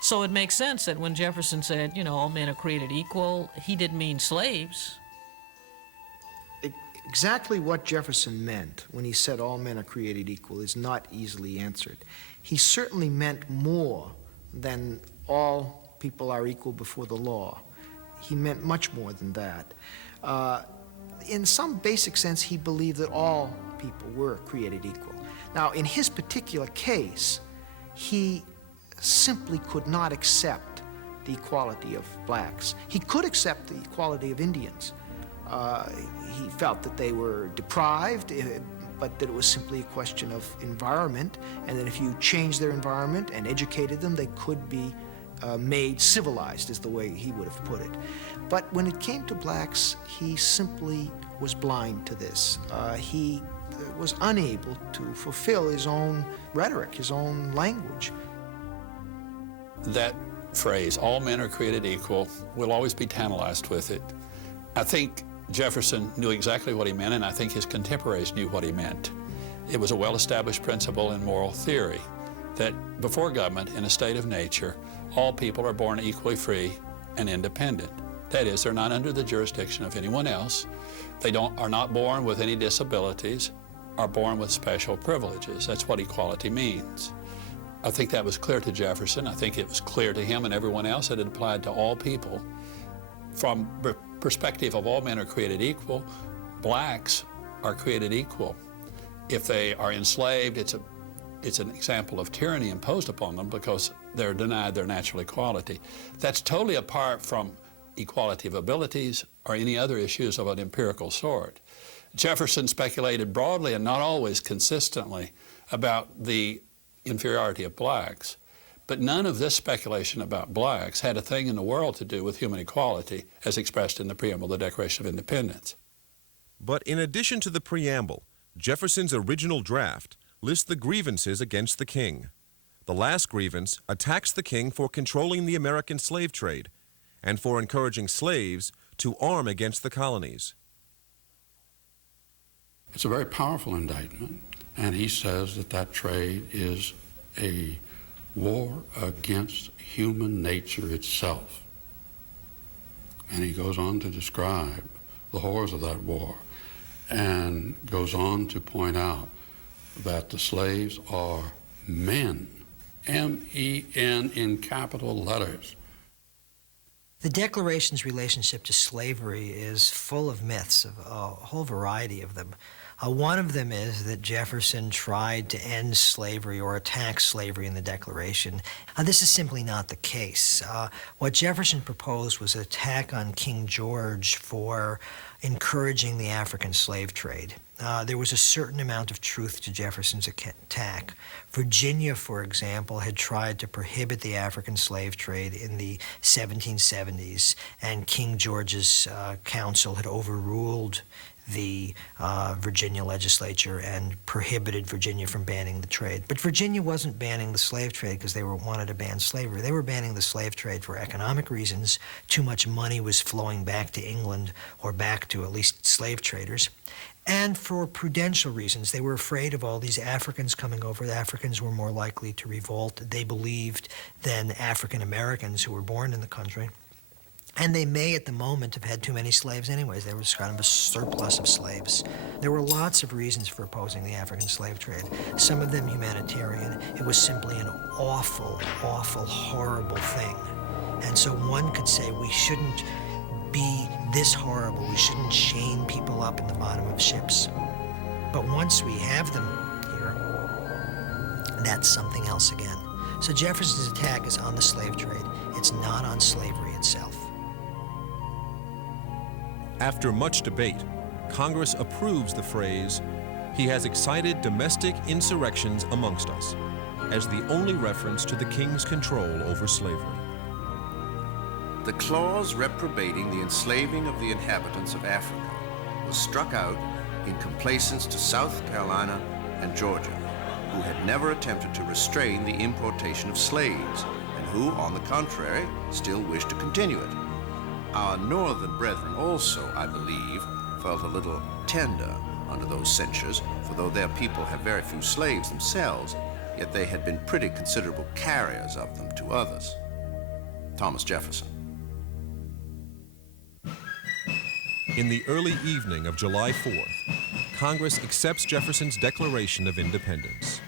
So it makes sense that when Jefferson said, you know, all men are created equal, he didn't mean slaves. Exactly what Jefferson meant when he said all men are created equal is not easily answered. He certainly meant more than all people are equal before the law. He meant much more than that. In some basic sense, he believed that all people were created equal. Now, in his particular case, he simply could not accept the equality of blacks. He could accept the equality of Indians. He felt that they were deprived, but that it was simply a question of environment, and that if you changed their environment and educated them, they could be made civilized, is the way he would have put it. But when it came to blacks, he simply was blind to this. He was unable to fulfill his own rhetoric, his own language. That phrase, all men are created equal, will always be tantalized with it. I think Jefferson knew exactly what he meant, and I think his contemporaries knew what he meant. It was a well-established principle in moral theory that before government, in a state of nature, all people are born equally free and independent. That is, they're not under the jurisdiction of anyone else. They are not born with any disabilities, are born with special privileges. That's what equality means. I think that was clear to Jefferson. I think it was clear to him and everyone else that it applied to all people. From the perspective of all men are created equal, blacks are created equal. If they are enslaved, it's an example of tyranny imposed upon them because they're denied their natural equality. That's totally apart from equality of abilities or any other issues of an empirical sort. Jefferson speculated broadly and not always consistently about the inferiority of blacks, but none of this speculation about blacks had a thing in the world to do with human equality as expressed in the preamble of the Declaration of Independence. But in addition to the preamble, Jefferson's original draft lists the grievances against the king. The last grievance attacks the king for controlling the American slave trade and for encouraging slaves to arm against the colonies. It's a very powerful indictment, and he says that that trade is a war against human nature itself. And he goes on to describe the horrors of that war and goes on to point out that the slaves are men, M-E-N in capital letters. The Declaration's relationship to slavery is full of myths, a whole variety of them. One of them is that Jefferson tried to end slavery or attack slavery in the Declaration. This is simply not the case. What Jefferson proposed was an attack on King George for encouraging the African slave trade. There was a certain amount of truth to Jefferson's attack. Virginia, for example, had tried to prohibit the African slave trade in the 1770s, and King George's council had overruled the Virginia legislature and prohibited Virginia from banning the trade. But Virginia wasn't banning the slave trade because they wanted to ban slavery. They were banning the slave trade for economic reasons. Too much money was flowing back to England or back to at least slave traders. And for prudential reasons. They were afraid of all these Africans coming over. The Africans were more likely to revolt, they believed, than African Americans who were born in the country. And they may, at the moment, have had too many slaves anyways. There was kind of a surplus of slaves. There were lots of reasons for opposing the African slave trade. Some of them humanitarian. It was simply an awful, awful, horrible thing. And so one could say we shouldn't be this horrible. We shouldn't chain people up in the bottom of ships. But once we have them here, that's something else again. So Jefferson's attack is on the slave trade. It's not on slavery itself. After much debate, Congress approves the phrase, "He has excited domestic insurrections amongst us," as the only reference to the king's control over slavery. The clause reprobating the enslaving of the inhabitants of Africa was struck out in complaisance to South Carolina and Georgia, who had never attempted to restrain the importation of slaves, and who, on the contrary, still wished to continue it. Our northern brethren also, I believe, felt a little tender under those censures, for though their people have very few slaves themselves, yet they had been pretty considerable carriers of them to others. Thomas Jefferson. In the early evening of July 4th, Congress accepts Jefferson's Declaration of Independence.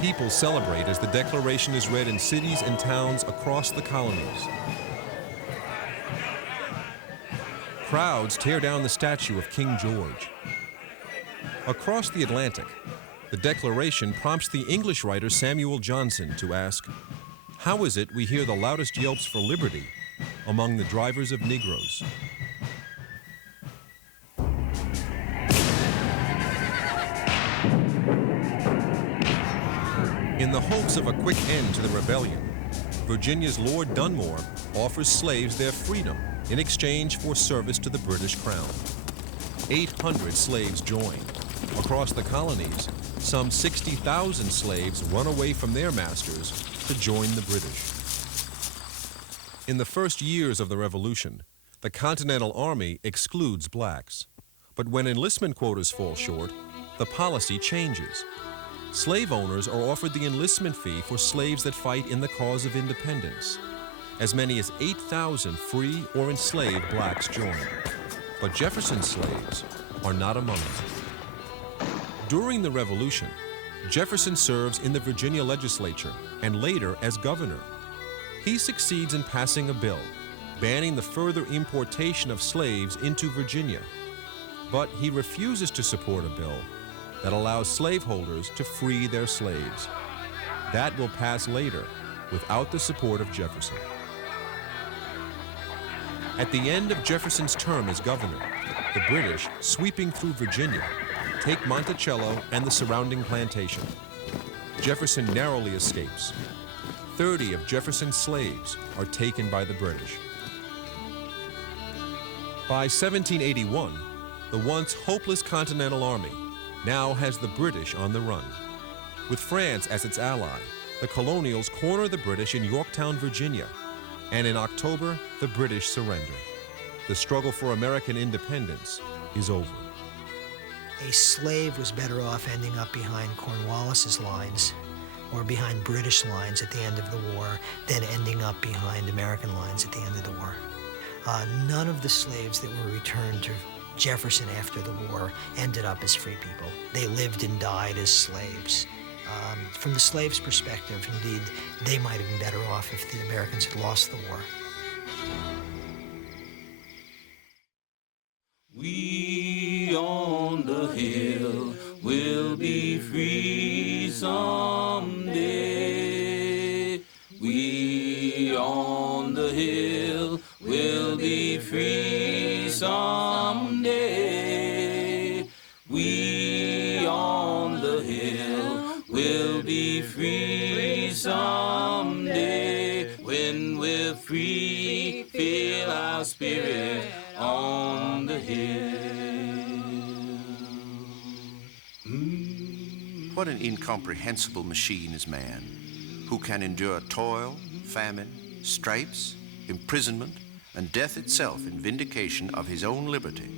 People celebrate as the Declaration is read in cities and towns across the colonies. Crowds tear down the statue of King George. Across the Atlantic, the Declaration prompts the English writer Samuel Johnson to ask, "How is it we hear the loudest yelps for liberty among the drivers of Negroes?" In the hopes of a quick end to the rebellion, Virginia's Lord Dunmore offers slaves their freedom in exchange for service to the British Crown. 800 slaves join. Across the colonies, some 60,000 slaves run away from their masters to join the British. In the first years of the Revolution, the Continental Army excludes blacks. But when enlistment quotas fall short, the policy changes. Slave owners are offered the enlistment fee for slaves that fight in the cause of independence. As many as 8,000 free or enslaved blacks join. But Jefferson's slaves are not among them. During the Revolution, Jefferson serves in the Virginia legislature and later as governor. He succeeds in passing a bill banning the further importation of slaves into Virginia. But he refuses to support a bill that allows slaveholders to free their slaves. That will pass later without the support of Jefferson. At the end of Jefferson's term as governor, the British, sweeping through Virginia, take Monticello and the surrounding plantation. Jefferson narrowly escapes. 30 of Jefferson's slaves are taken by the British. By 1781, the once hopeless Continental Army now has the British on the run. With France as its ally, the colonials corner the British in Yorktown, Virginia, and in October, the British surrender. The struggle for American independence is over. A slave was better off ending up behind Cornwallis's lines or behind British lines at the end of the war than ending up behind American lines at the end of the war. None of the slaves that were returned to Jefferson after the war ended up as free people. They lived and died as slaves. From the slaves' perspective, indeed, they might have been better off if the Americans had lost the war. We on the hill will be free someday. We on the hill will be free someday. We on the hill will be free someday. When we're free, feel our spirit on the hill. What an incomprehensible machine is man, who can endure toil, famine, stripes, imprisonment, and death itself in vindication of his own liberty,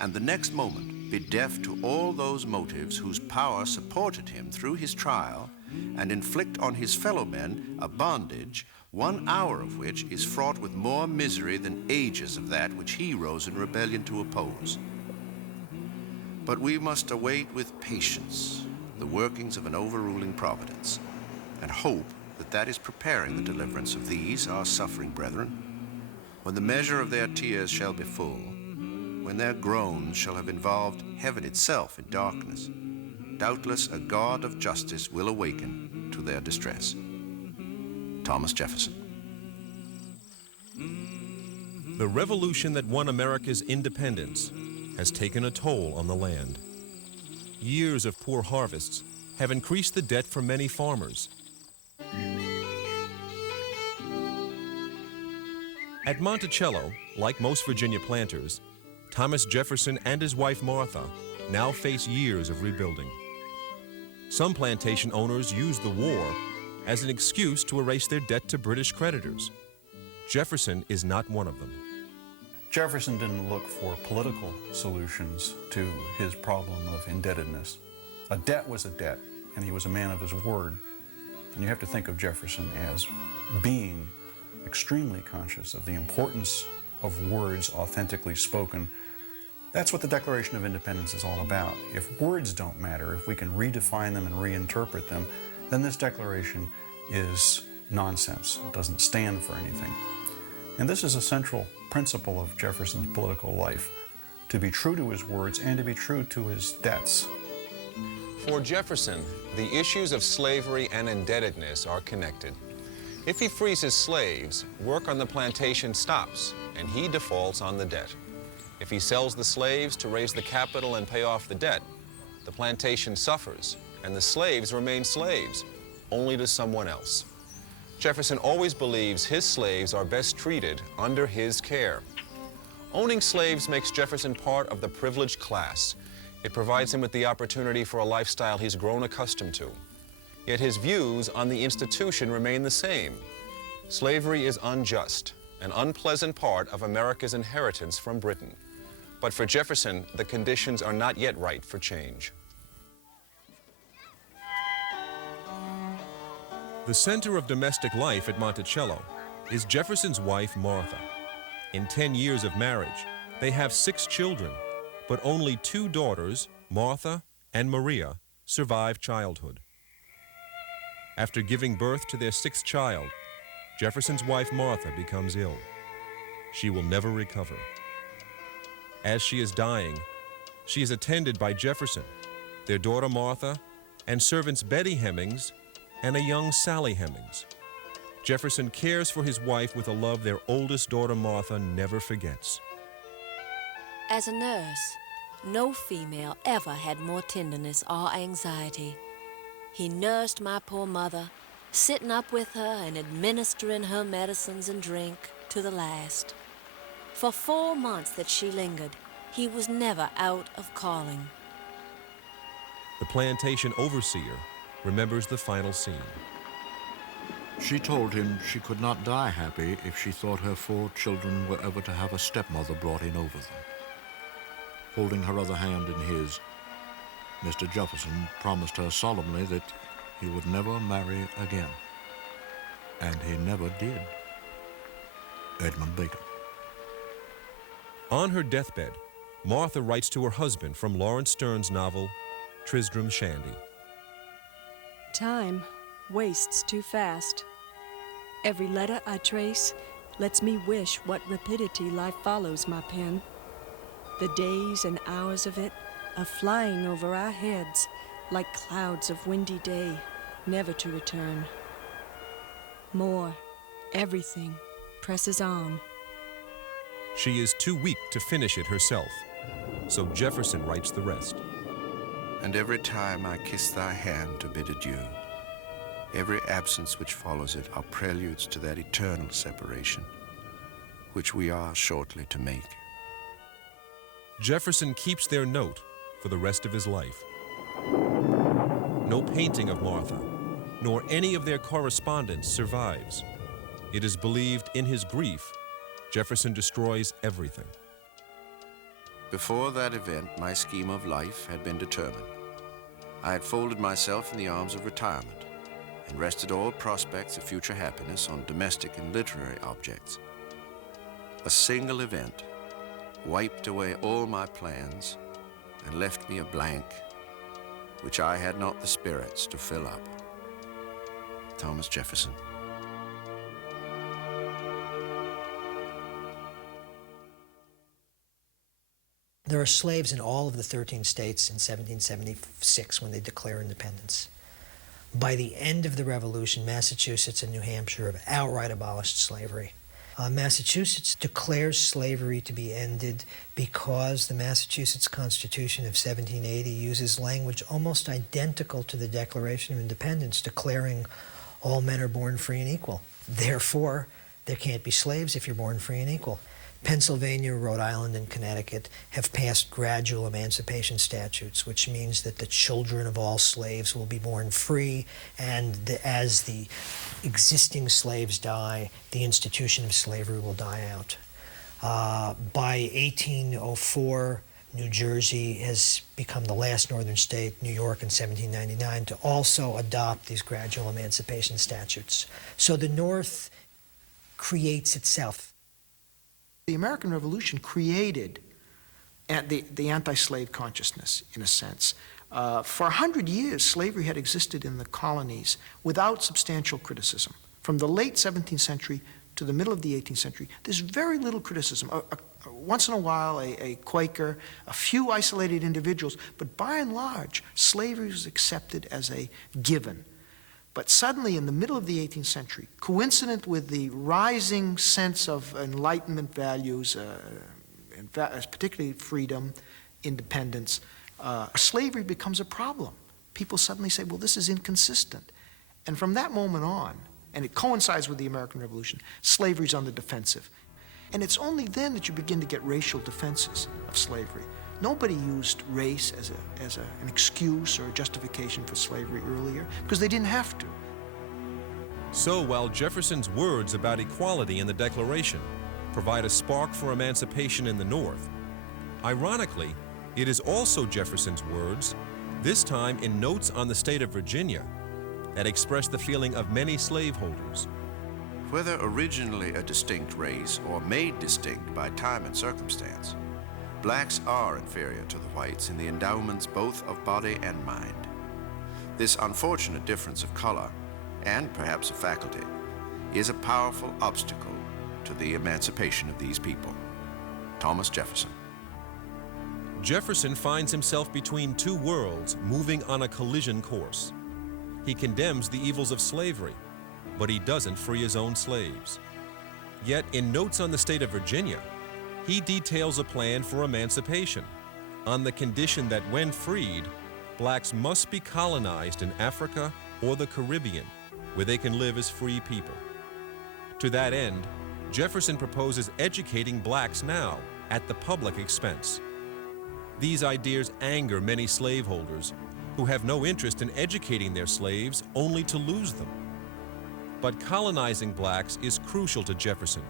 and the next moment be deaf to all those motives whose power supported him through his trial, and inflict on his fellow men a bondage, 1 hour of which is fraught with more misery than ages of that which he rose in rebellion to oppose. But we must await with patience the workings of an overruling providence, and hope that that is preparing the deliverance of these, our suffering brethren, when the measure of their tears shall be full, when their groans shall have involved heaven itself in darkness. Doubtless a God of justice will awaken to their distress. Thomas Jefferson. The revolution that won America's independence has taken a toll on the land. Years of poor harvests have increased the debt for many farmers. At Monticello, like most Virginia planters, Thomas Jefferson and his wife Martha now face years of rebuilding. Some plantation owners used the war as an excuse to erase their debt to British creditors. Jefferson is not one of them. Jefferson didn't look for political solutions to his problem of indebtedness. A debt was a debt, and he was a man of his word. And you have to think of Jefferson as being extremely conscious of the importance of words authentically spoken. That's what the Declaration of Independence is all about. If words don't matter, if we can redefine them and reinterpret them, then this declaration is nonsense. It doesn't stand for anything. And this is a central principle of Jefferson's political life, to be true to his words and to be true to his debts. For Jefferson, the issues of slavery and indebtedness are connected. If he frees his slaves, work on the plantation stops, and he defaults on the debt. If he sells the slaves to raise the capital and pay off the debt, the plantation suffers, and the slaves remain slaves, only to someone else. Jefferson always believes his slaves are best treated under his care. Owning slaves makes Jefferson part of the privileged class. It provides him with the opportunity for a lifestyle he's grown accustomed to. Yet his views on the institution remain the same. Slavery is unjust, an unpleasant part of America's inheritance from Britain. But for Jefferson, the conditions are not yet right for change. The center of domestic life at Monticello is Jefferson's wife, Martha. In 10 years of marriage, they have 6 children, but only 2 daughters, Martha and Maria, survive childhood. After giving birth to their 6th child, Jefferson's wife, Martha, becomes ill. She will never recover. As she is dying, she is attended by Jefferson, their daughter Martha, and servants Betty Hemings and a young Sally Hemings. Jefferson cares for his wife with a love their oldest daughter Martha never forgets. As a nurse, no female ever had more tenderness or anxiety. He nursed my poor mother, sitting up with her and administering her medicines and drink to the last. For 4 months that she lingered, he was never out of calling. The plantation overseer remembers the final scene. She told him she could not die happy if she thought her 4 children were ever to have a stepmother brought in over them. Holding her other hand in his, Mr. Jefferson promised her solemnly that he would never marry again. And he never did. Edmund Bacon. On her deathbed, Martha writes to her husband from Lawrence Sterne's novel, Tristram Shandy. Time wastes too fast. Every letter I trace lets me wish what rapidity life follows my pen. The days and hours of it are flying over our heads like clouds of windy day, never to return. More, everything presses on. She is too weak to finish it herself, so Jefferson writes the rest. And every time I kiss thy hand to bid adieu, every absence which follows it are preludes to that eternal separation, which we are shortly to make. Jefferson keeps their note for the rest of his life. No painting of Martha, nor any of their correspondence survives. It is believed in his grief Jefferson destroys everything. Before that event, my scheme of life had been determined. I had folded myself in the arms of retirement and rested all prospects of future happiness on domestic and literary objects. A single event wiped away all my plans and left me a blank which I had not the spirits to fill up. Thomas Jefferson. There are slaves in all of the 13 states in 1776 when they declare independence. By the end of the Revolution, Massachusetts and New Hampshire have outright abolished slavery. Massachusetts declares slavery to be ended because the Massachusetts Constitution of 1780 uses language almost identical to the Declaration of Independence, declaring all men are born free and equal. Therefore, there can't be slaves if you're born free and equal. Pennsylvania, Rhode Island, and Connecticut have passed gradual emancipation statutes, which means that the children of all slaves will be born free, and as the existing slaves die, the institution of slavery will die out. By 1804, New Jersey has become the last northern state, New York in 1799, to also adopt these gradual emancipation statutes. So the North creates itself. The American Revolution created the anti-slave consciousness, in a sense. For 100 years, slavery had existed in the colonies without substantial criticism. From the late 17th century to the middle of the 18th century, there's very little criticism. Once in a while, a Quaker, a few isolated individuals, but by and large, slavery was accepted as a given. But suddenly, in the middle of the 18th century, coincident with the rising sense of Enlightenment values, particularly freedom, independence, slavery becomes a problem. People suddenly say, well, this is inconsistent. And from that moment on, and it coincides with the American Revolution, slavery's on the defensive. And it's only then that you begin to get racial defenses of slavery. Nobody used race as an excuse or a justification for slavery earlier, because they didn't have to. So while Jefferson's words about equality in the Declaration provide a spark for emancipation in the North, ironically, it is also Jefferson's words, this time in Notes on the State of Virginia, that express the feeling of many slaveholders. Whether originally a distinct race or made distinct by time and circumstance, blacks are inferior to the whites in the endowments both of body and mind. This unfortunate difference of color, and perhaps of faculty, is a powerful obstacle to the emancipation of these people. Thomas Jefferson. Jefferson finds himself between two worlds moving on a collision course. He condemns the evils of slavery, but he doesn't free his own slaves. Yet in Notes on the State of Virginia, he details a plan for emancipation on the condition that when freed, blacks must be colonized in Africa or the Caribbean, where they can live as free people. To that end, Jefferson proposes educating blacks now at the public expense. These ideas anger many slaveholders who have no interest in educating their slaves only to lose them. But colonizing blacks is crucial to Jefferson,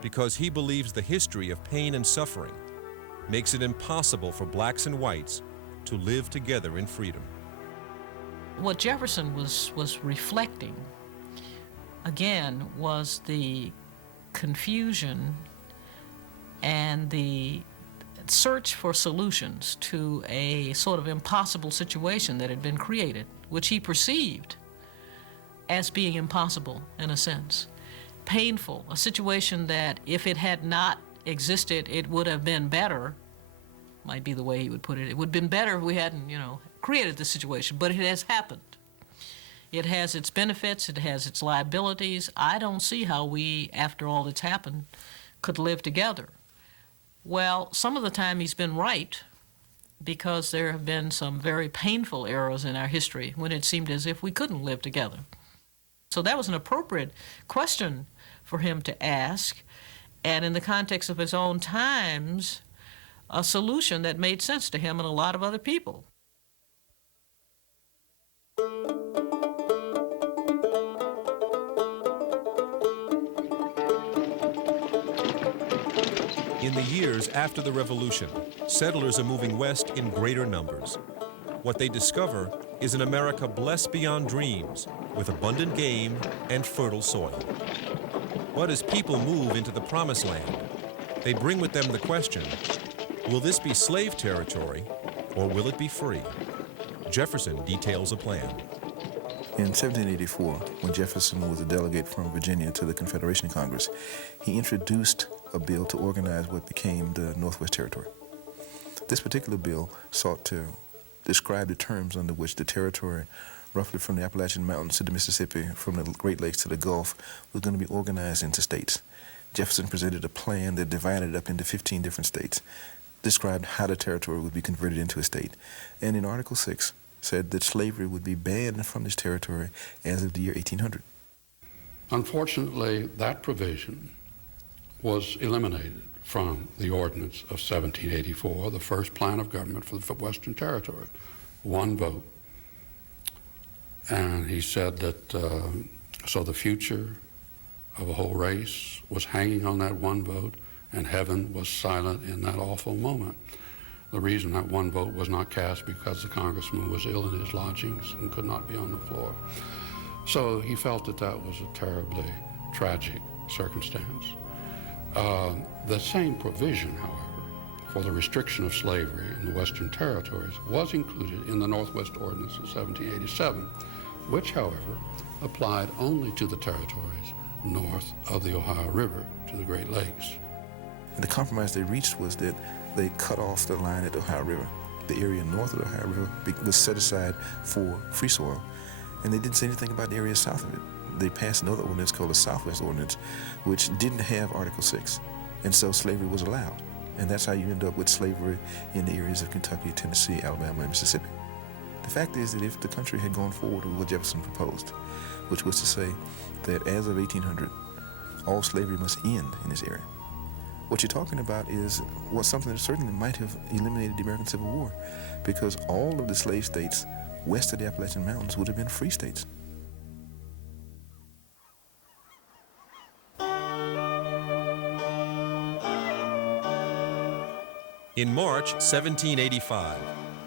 because he believes the history of pain and suffering makes it impossible for blacks and whites to live together in freedom. What Jefferson was reflecting, again, was the confusion and the search for solutions to a sort of impossible situation that had been created, which he perceived as being impossible in a sense. Painful, a situation that if it had not existed, it would have been better, might be the way he would put it. It would have been better if we hadn't, created this situation, but it has happened. It has its benefits, it has its liabilities. I don't see how we, after all that's happened, could live together. Well, some of the time he's been right, because there have been some very painful eras in our history when it seemed as if we couldn't live together. So that was an appropriate question for him to ask, and in the context of his own times, a solution that made sense to him and a lot of other people. In the years after the Revolution, settlers are moving west in greater numbers. What they discover is an America blessed beyond dreams, with abundant game and fertile soil. But as people move into the Promised Land, they bring with them the question, will this be slave territory or will it be free? Jefferson details a plan. In 1784, when Jefferson was a delegate from Virginia to the Confederation Congress, he introduced a bill to organize what became the Northwest Territory. This particular bill sought to describe the terms under which the territory, roughly from the Appalachian Mountains to the Mississippi, from the Great Lakes to the Gulf, was going to be organized into states. Jefferson presented a plan that divided it up into 15 different states, described how the territory would be converted into a state, and in Article 6, said that slavery would be banned from this territory as of the year 1800. Unfortunately, that provision was eliminated from the ordinance of 1784, the first plan of government for the Western Territory. One vote. And he said that so the future of a whole race was hanging on that one vote, and heaven was silent in that awful moment. The reason that one vote was not cast because the congressman was ill in his lodgings and could not be on the floor. So he felt that that was a terribly tragic circumstance. The same provision, however, for the restriction of slavery in the Western Territories was included in the Northwest Ordinance of 1787, which, however, applied only to the territories north of the Ohio River to the Great Lakes. And the compromise they reached was that they cut off the line at the Ohio River. The area north of the Ohio River was set aside for free soil, and they didn't say anything about the area south of it. They passed another ordinance called the Southwest Ordinance, which didn't have Article 6, and so slavery was allowed. And that's how you end up with slavery in the areas of Kentucky, Tennessee, Alabama, and Mississippi. The fact is that if the country had gone forward with what Jefferson proposed, which was to say that as of 1800, all slavery must end in this area, what you're talking about is something that certainly might have eliminated the American Civil War, because all of the slave states west of the Appalachian Mountains would have been free states. In March 1785,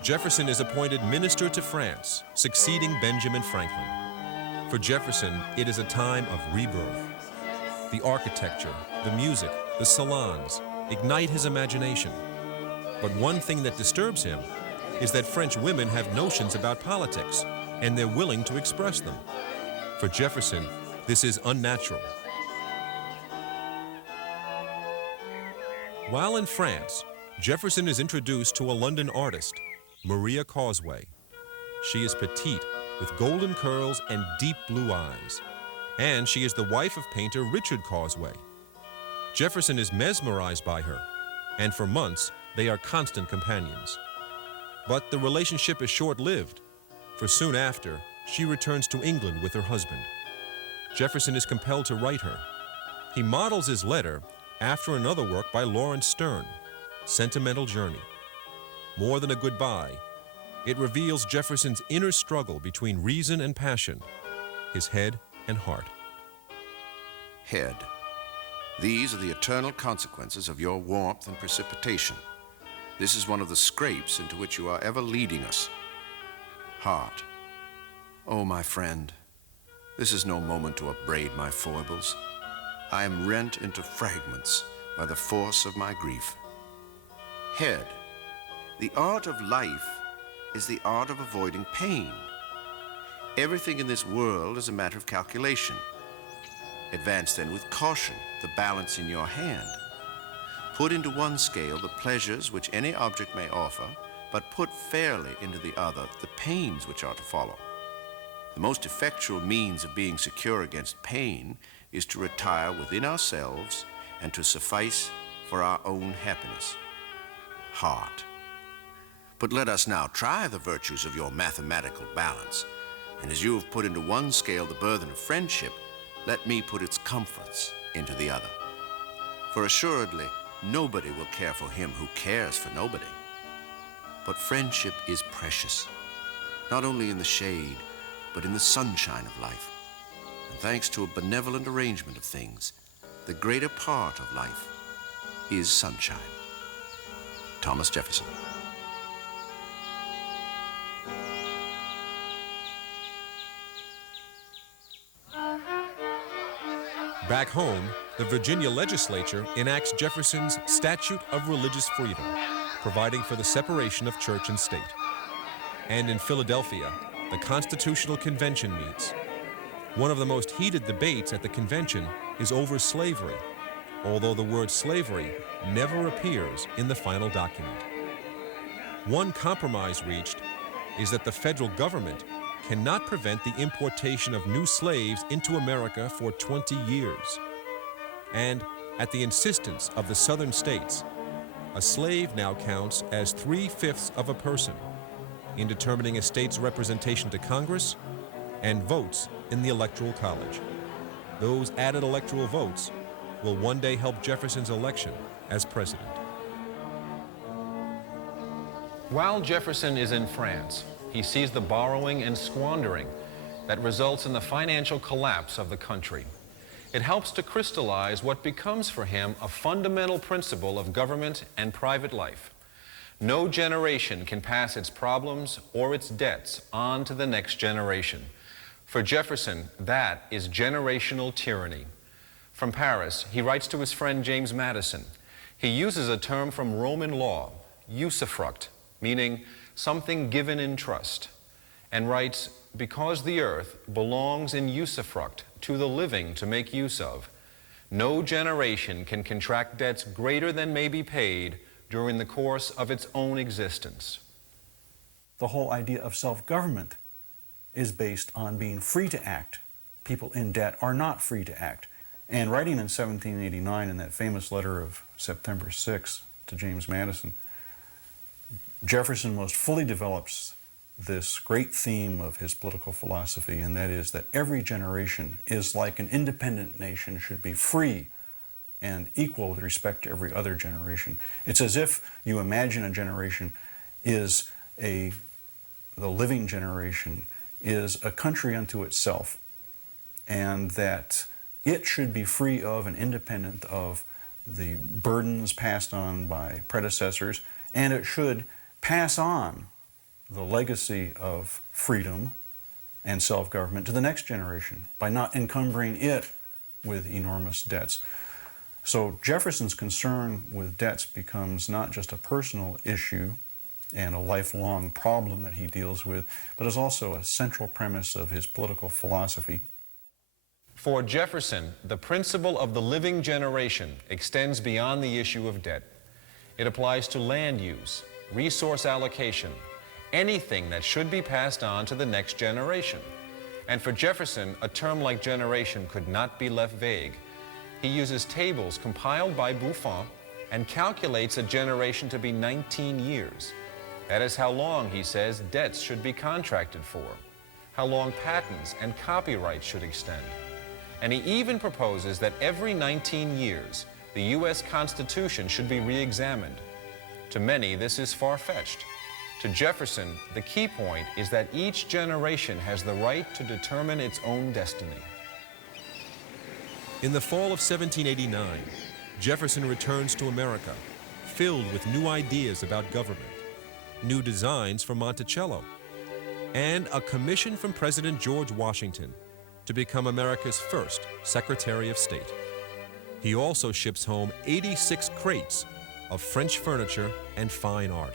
Jefferson is appointed minister to France, succeeding Benjamin Franklin. For Jefferson, it is a time of rebirth. The architecture, the music, the salons ignite his imagination. But one thing that disturbs him is that French women have notions about politics, and they're willing to express them. For Jefferson, this is unnatural. While in France, Jefferson is introduced to a London artist, Maria Causeway. She is petite, with golden curls and deep blue eyes. And she is the wife of painter Richard Causeway. Jefferson is mesmerized by her, and for months, they are constant companions. But the relationship is short-lived, for soon after, she returns to England with her husband. Jefferson is compelled to write her. He models his letter after another work by Lawrence Sterne, Sentimental Journey. More than a goodbye, it reveals Jefferson's inner struggle between reason and passion, his head and heart. Head. These are the eternal consequences of your warmth and precipitation. This is one of the scrapes into which you are ever leading us. Heart. Oh, my friend, this is no moment to upbraid my foibles. I am rent into fragments by the force of my grief. Head. The art of life is the art of avoiding pain. Everything in this world is a matter of calculation. Advance then with caution the balance in your hand. Put into one scale the pleasures which any object may offer, but put fairly into the other the pains which are to follow. The most effectual means of being secure against pain is to retire within ourselves and to suffice for our own happiness. Heart. But let us now try the virtues of your mathematical balance, and as you have put into one scale the burthen of friendship, let me put its comforts into the other. For assuredly, nobody will care for him who cares for nobody. But friendship is precious, not only in the shade, but in the sunshine of life. And thanks to a benevolent arrangement of things, the greater part of life is sunshine. Thomas Jefferson. Back home, the Virginia legislature enacts Jefferson's Statute of Religious Freedom, providing for the separation of church and state. And in Philadelphia, the Constitutional Convention meets. One of the most heated debates at the convention is over slavery, although the word slavery never appears in the final document. One compromise reached is that the federal government cannot prevent the importation of new slaves into America for 20 years. And at the insistence of the southern states, a slave now counts as 3/5 of a person in determining a state's representation to Congress and votes in the Electoral College. Those added electoral votes will one day help Jefferson's election as president. While Jefferson is in France, he sees the borrowing and squandering that results in the financial collapse of the country. It helps to crystallize what becomes for him a fundamental principle of government and private life. No generation can pass its problems or its debts on to the next generation. For Jefferson, that is generational tyranny. From Paris, he writes to his friend James Madison. He uses a term from Roman law, usufruct, meaning something given in trust, and writes, because the earth belongs in usufruct to the living to make use of, no generation can contract debts greater than may be paid during the course of its own existence. The whole idea of self-government is based on being free to act. People in debt are not free to act. And writing in 1789 in that famous letter of September 6 to James Madison, Jefferson most fully develops this great theme of his political philosophy, and that is that every generation is like an independent nation, should be free and equal with respect to every other generation. It's as if you imagine a generation is the living generation is a country unto itself, and that it should be free of and independent of the burdens passed on by predecessors, and it should pass on the legacy of freedom and self-government to the next generation by not encumbering it with enormous debts. So Jefferson's concern with debts becomes not just a personal issue and a lifelong problem that he deals with, but is also a central premise of his political philosophy. For Jefferson, the principle of the living generation extends beyond the issue of debt. It applies to land use, resource allocation, anything that should be passed on to the next generation. And for Jefferson, a term like generation could not be left vague. He uses tables compiled by Buffon and calculates a generation to be 19 years. That is how long, he says, debts should be contracted for, how long patents and copyrights should extend. And he even proposes that every 19 years, the U.S. Constitution should be re-examined. To many, this is far-fetched. To Jefferson, the key point is that each generation has the right to determine its own destiny. In the fall of 1789, Jefferson returns to America, filled with new ideas about government, new designs for Monticello, and a commission from President George Washington to become America's first Secretary of State. He also ships home 86 crates of French furniture and fine art.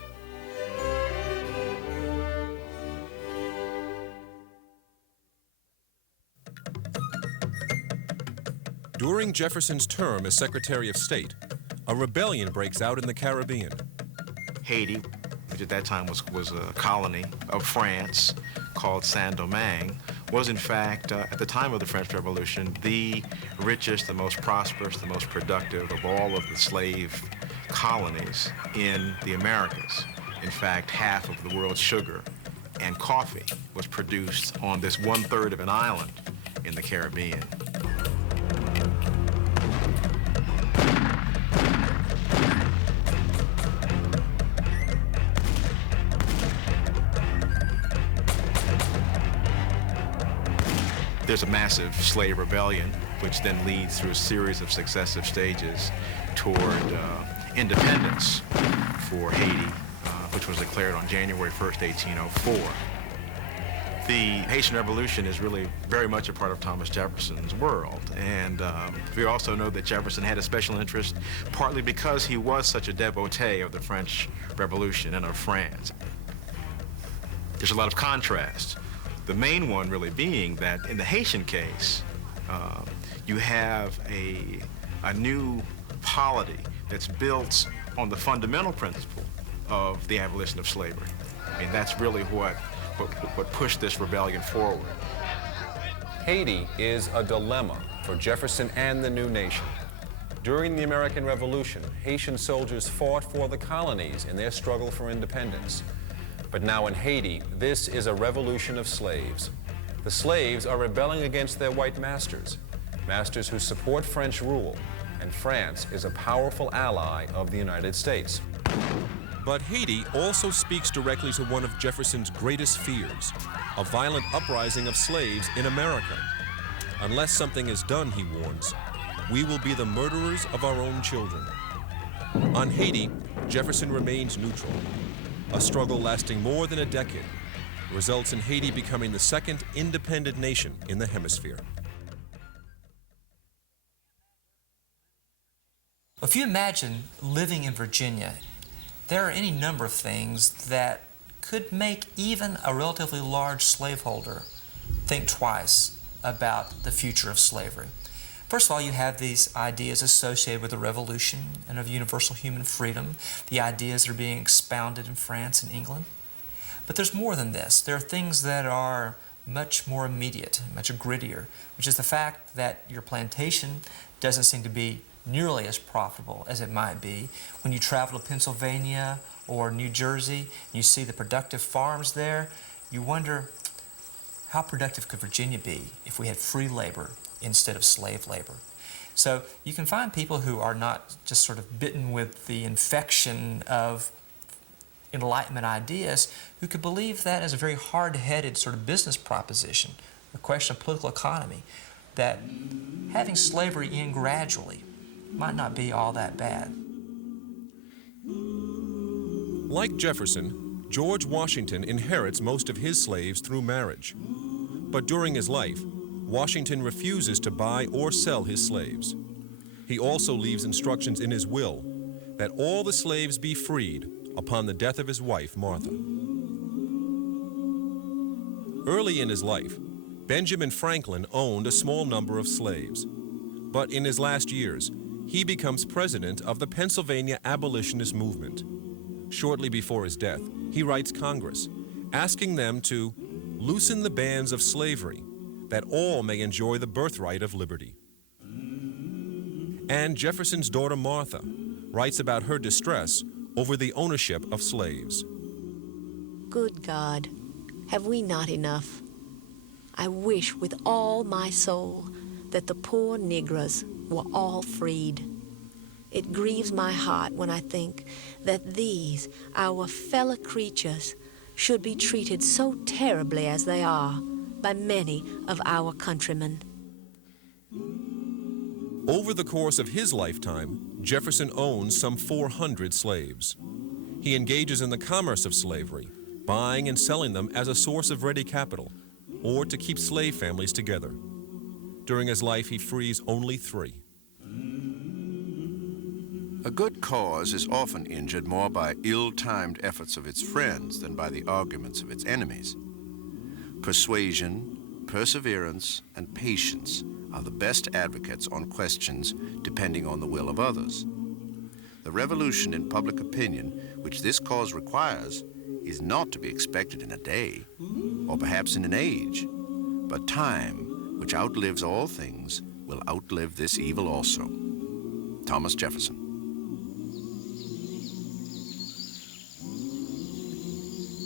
During Jefferson's term as Secretary of State, a rebellion breaks out in the Caribbean. Haiti, which at that time was a colony of France called Saint-Domingue, was in fact, at the time of the French Revolution, the richest, the most prosperous, the most productive of all of the slave colonies in the Americas. In fact, half of the world's sugar and coffee was produced on this 1/3 of an island in the Caribbean. There's a massive slave rebellion, which then leads through a series of successive stages toward independence for Haiti, which was declared on January 1st, 1804. The Haitian Revolution is really very much a part of Thomas Jefferson's world, and we also know that Jefferson had a special interest partly because he was such a devotee of the French Revolution and of France. There's a lot of contrast. The main one really being that in the Haitian case, you have a new polity that's built on the fundamental principle of the abolition of slavery. I mean, that's really what pushed this rebellion forward. Haiti is a dilemma for Jefferson and the new nation. During the American Revolution, Haitian soldiers fought for the colonies in their struggle for independence. But now in Haiti, this is a revolution of slaves. The slaves are rebelling against their white masters, masters who support French rule, and France is a powerful ally of the United States. But Haiti also speaks directly to one of Jefferson's greatest fears, a violent uprising of slaves in America. Unless something is done, he warns, we will be the murderers of our own children. On Haiti, Jefferson remains neutral. A struggle lasting more than a decade results in Haiti becoming the second independent nation in the hemisphere. If you imagine living in Virginia, there are any number of things that could make even a relatively large slaveholder think twice about the future of slavery. First of all, you have these ideas associated with the Revolution and of universal human freedom, the ideas that are being expounded in France and England. But there's more than this. There are things that are much more immediate, much grittier, which is the fact that your plantation doesn't seem to be nearly as profitable as it might be. When you travel to Pennsylvania or New Jersey, you see the productive farms there, you wonder, how productive could Virginia be if we had free labor instead of slave labor? So you can find people who are not just sort of bitten with the infection of Enlightenment ideas who could believe that as a very hard-headed sort of business proposition, a question of political economy, that having slavery in gradually might not be all that bad. Like Jefferson, George Washington inherits most of his slaves through marriage. But during his life, Washington refuses to buy or sell his slaves. He also leaves instructions in his will that all the slaves be freed upon the death of his wife, Martha. Early in his life, Benjamin Franklin owned a small number of slaves. But in his last years, he becomes president of the Pennsylvania abolitionist movement. Shortly before his death, he writes Congress, asking them to loosen the bands of slavery, that all may enjoy the birthright of liberty. And Jefferson's daughter Martha writes about her distress over the ownership of slaves. Good God, have we not enough? I wish with all my soul that the poor Negroes were all freed. It grieves my heart when I think that these, our fellow creatures, should be treated so terribly as they are by many of our countrymen. Over the course of his lifetime, Jefferson owns some 400 slaves. He engages in the commerce of slavery, buying and selling them as a source of ready capital, or to keep slave families together. During his life, he frees only 3. A good cause is often injured more by ill-timed efforts of its friends than by the arguments of its enemies. Persuasion, perseverance, and patience are the best advocates on questions depending on the will of others. The revolution in public opinion which this cause requires is not to be expected in a day, or perhaps in an age, but time, which outlives all things, will outlive this evil also. Thomas Jefferson.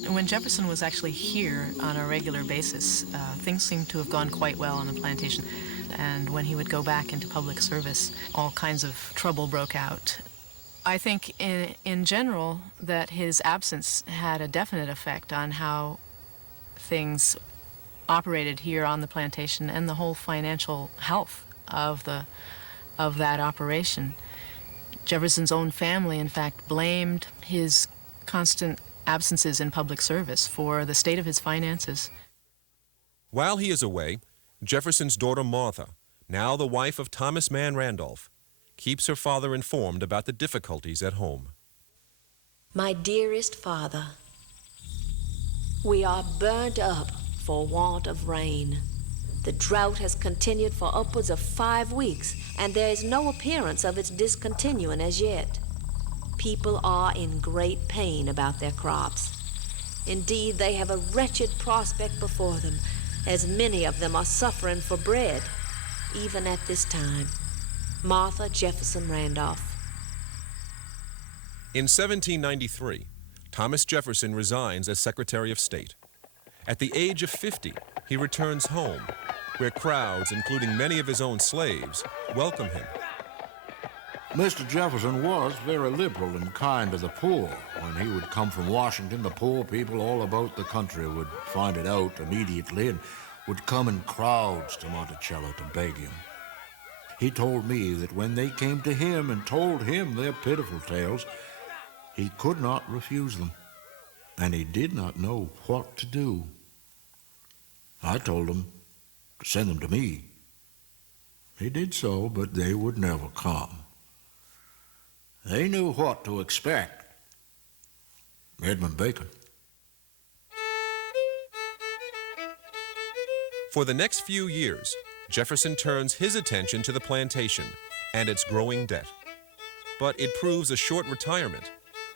When Jefferson was actually here on a regular basis, things seemed to have gone quite well on the plantation. And when he would go back into public service, all kinds of trouble broke out. I think in general that his absence had a definite effect on how things operated here on the plantation and the whole financial health of that operation. Jefferson's own family, in fact, blamed his constant absences in public service for the state of his finances. While he is away, Jefferson's daughter Martha, now the wife of Thomas Mann Randolph, keeps her father informed about the difficulties at home. My dearest father, we are burnt up for want of rain. The drought has continued for upwards of 5 weeks, and there is no appearance of its discontinuing as yet. People are in great pain about their crops. Indeed, they have a wretched prospect before them, as many of them are suffering for bread, even at this time. Martha Jefferson Randolph. In 1793, Thomas Jefferson resigns as Secretary of State. At the age of 50, he returns home, where crowds, including many of his own slaves, welcome him. Mr. Jefferson was very liberal and kind to the poor. When he would come from Washington, the poor people all about the country would find it out immediately and would come in crowds to Monticello to beg him. He told me that when they came to him and told him their pitiful tales, he could not refuse them, and he did not know what to do. I told him to send them to me. He did so, but they would never come. They knew what to expect. Edmund Bacon. For the next few years, Jefferson turns his attention to the plantation and its growing debt. But it proves a short retirement,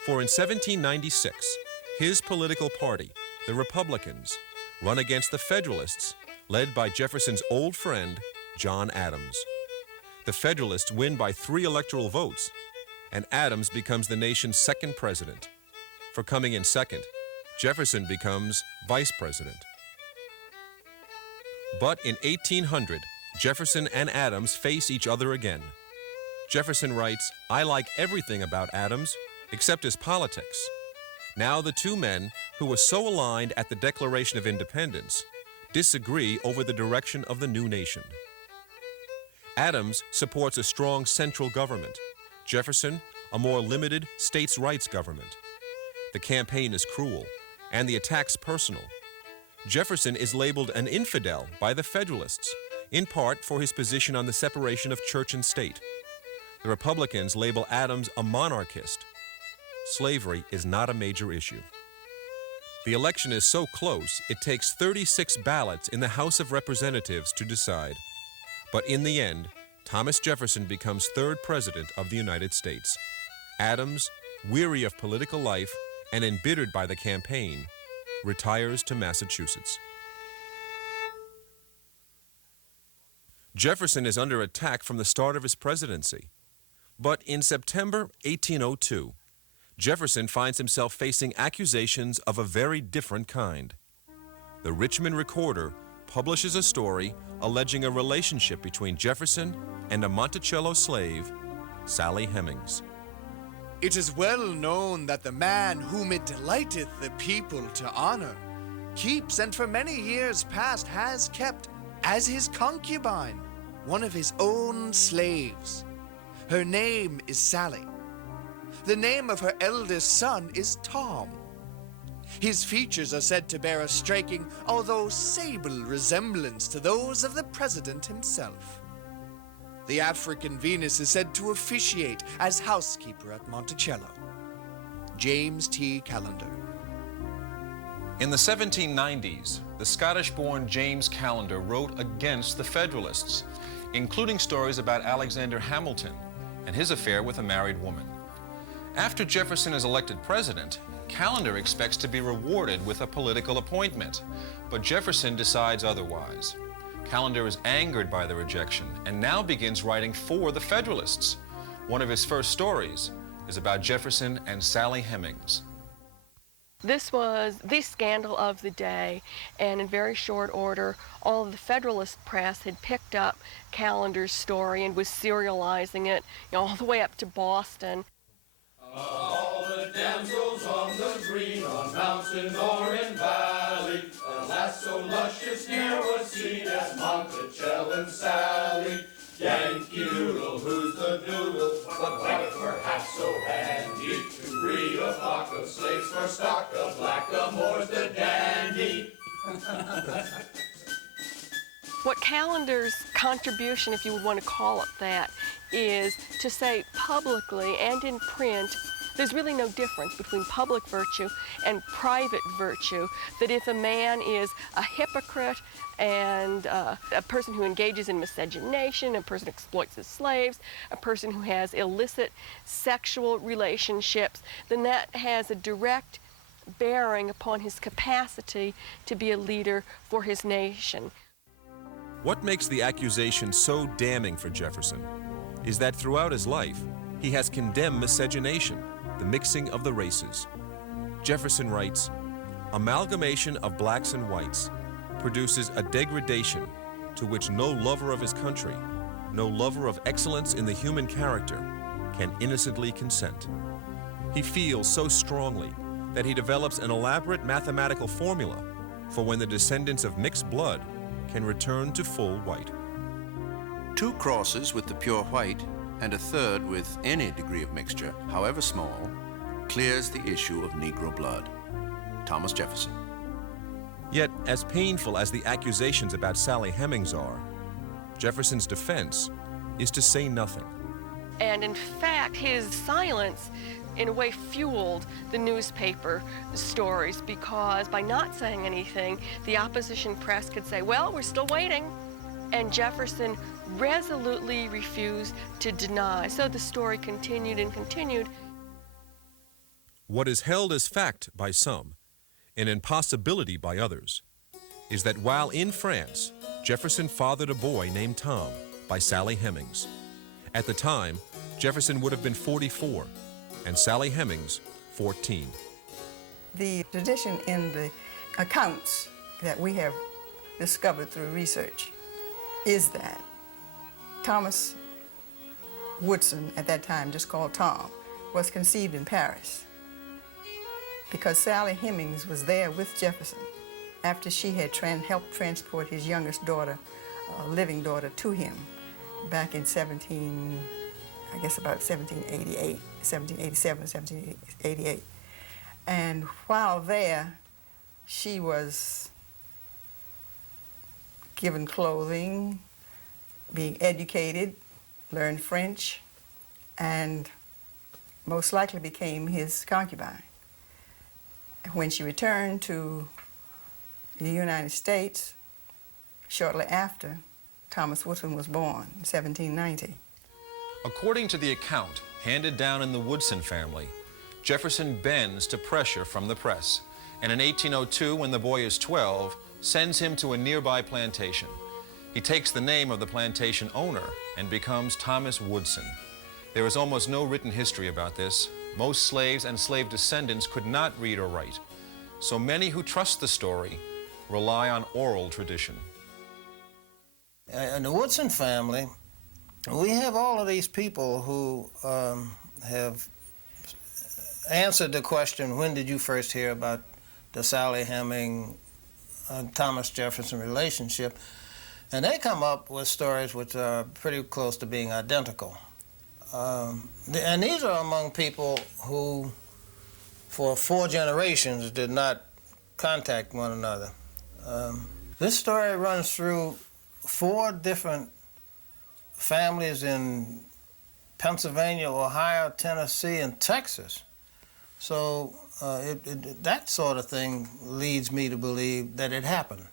for in 1796, his political party, the Republicans, run against the Federalists, led by Jefferson's old friend, John Adams. The Federalists win by 3 electoral votes, and Adams becomes the nation's second president. For coming in second, Jefferson becomes vice president. But in 1800, Jefferson and Adams face each other again. Jefferson writes, "I like everything about Adams, except his politics." Now the two men, who were so aligned at the Declaration of Independence, disagree over the direction of the new nation. Adams supports a strong central government. Jefferson, a more limited states' rights government. The campaign is cruel, and the attacks personal. Jefferson is labeled an infidel by the Federalists, in part for his position on the separation of church and state. The Republicans label Adams a monarchist. Slavery is not a major issue. The election is so close, it takes 36 ballots in the House of Representatives to decide. But in the end, Thomas Jefferson becomes 3rd President of the United States. Adams, weary of political life and embittered by the campaign, retires to Massachusetts. Jefferson is under attack from the start of his presidency. But in September 1802, Jefferson finds himself facing accusations of a very different kind. The Richmond Recorder publishes a story alleging a relationship between Jefferson and a Monticello slave, Sally Hemings. It is well known that the man whom it delighteth the people to honor keeps, and for many years past has kept, as his concubine, one of his own slaves. Her name is Sally. The name of her eldest son is Tom. His features are said to bear a striking, although sable, resemblance to those of the president himself. The African Venus is said to officiate as housekeeper at Monticello. James T. Callender. In the 1790s, the Scottish-born James Callender wrote against the Federalists, including stories about Alexander Hamilton and his affair with a married woman. After Jefferson is elected president, Callender expects to be rewarded with a political appointment, but Jefferson decides otherwise. Callender is angered by the rejection and now begins writing for the Federalists. One of his first stories is about Jefferson and Sally Hemings. This was the scandal of the day, and in very short order, all of the Federalist press had picked up Callender's story and was serializing it, all the way up to Boston. All the damsels on the green, on mountain or in valley, a lass so luscious ne'er was seen as Monticello and Sally. Yankee Doodle, who's the doodle? perhaps so handy to breed a flock of slaves for stock of blackamoors the dandy. What Callender's contribution, if you would want to call it that, is to say publicly and in print, there's really no difference between public virtue and private virtue, that if a man is a hypocrite and a person who engages in miscegenation, a person who exploits his slaves, a person who has illicit sexual relationships, then that has a direct bearing upon his capacity to be a leader for his nation. What makes the accusation so damning for Jefferson is that throughout his life, he has condemned miscegenation, the mixing of the races. Jefferson writes, "Amalgamation of blacks and whites produces a degradation to which no lover of his country, no lover of excellence in the human character, can innocently consent." He feels so strongly that he develops an elaborate mathematical formula for when the descendants of mixed blood can return to full white. 2 crosses with the pure white and a third with any degree of mixture, however small, clears the issue of Negro blood. Thomas Jefferson. Yet, as painful as the accusations about Sally Hemings are, Jefferson's defense is to say nothing. And in fact, his silence in a way fueled the newspaper stories, because by not saying anything, the opposition press could say, well, we're still waiting. And Jefferson resolutely refused to deny. So the story continued and continued. What is held as fact by some, an impossibility by others, is that while in France, Jefferson fathered a boy named Tom by Sally Hemings. At the time, Jefferson would have been 44, and Sally Hemings 14. The tradition in the accounts that we have discovered through research is that Thomas Woodson, at that time just called Tom, was conceived in Paris because Sally Hemings was there with Jefferson after she had helped transport his youngest daughter, living daughter, to him back in about 1788, 1787, 1788. And while there, she was given clothing, being educated, learned French, and most likely became his concubine. When she returned to the United States, shortly after, Thomas Woodson was born in 1790. According to the account handed down in the Woodson family, Jefferson bends to pressure from the press, and in 1802, when the boy is 12, sends him to a nearby plantation. He takes the name of the plantation owner and becomes Thomas Woodson. There is almost no written history about this. Most slaves and slave descendants could not read or write, so many who trust the story rely on oral tradition. In the Woodson family, we have all of these people who have answered the question, when did you first hear about the Sally Heming, Thomas Jefferson relationship? And they come up with stories which are pretty close to being identical. And these are among people who, for 4 generations, did not contact one another. This story runs through 4 different families in Pennsylvania, Ohio, Tennessee, and Texas. So that sort of thing leads me to believe that it happened.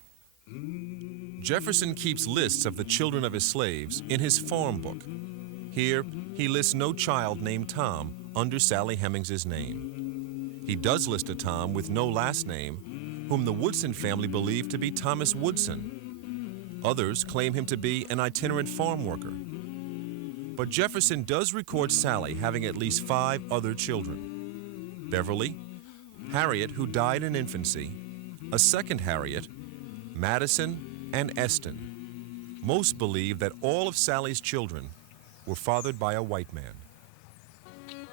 Jefferson keeps lists of the children of his slaves in his farm book. Here, he lists no child named Tom under Sally Hemings' name. He does list a Tom with no last name, whom the Woodson family believed to be Thomas Woodson. Others claim him to be an itinerant farm worker. But Jefferson does record Sally having at least 5 other children: Beverly, Harriet, who died in infancy, a second Harriet, Madison, and Eston. Most believe that all of Sally's children were fathered by a white man.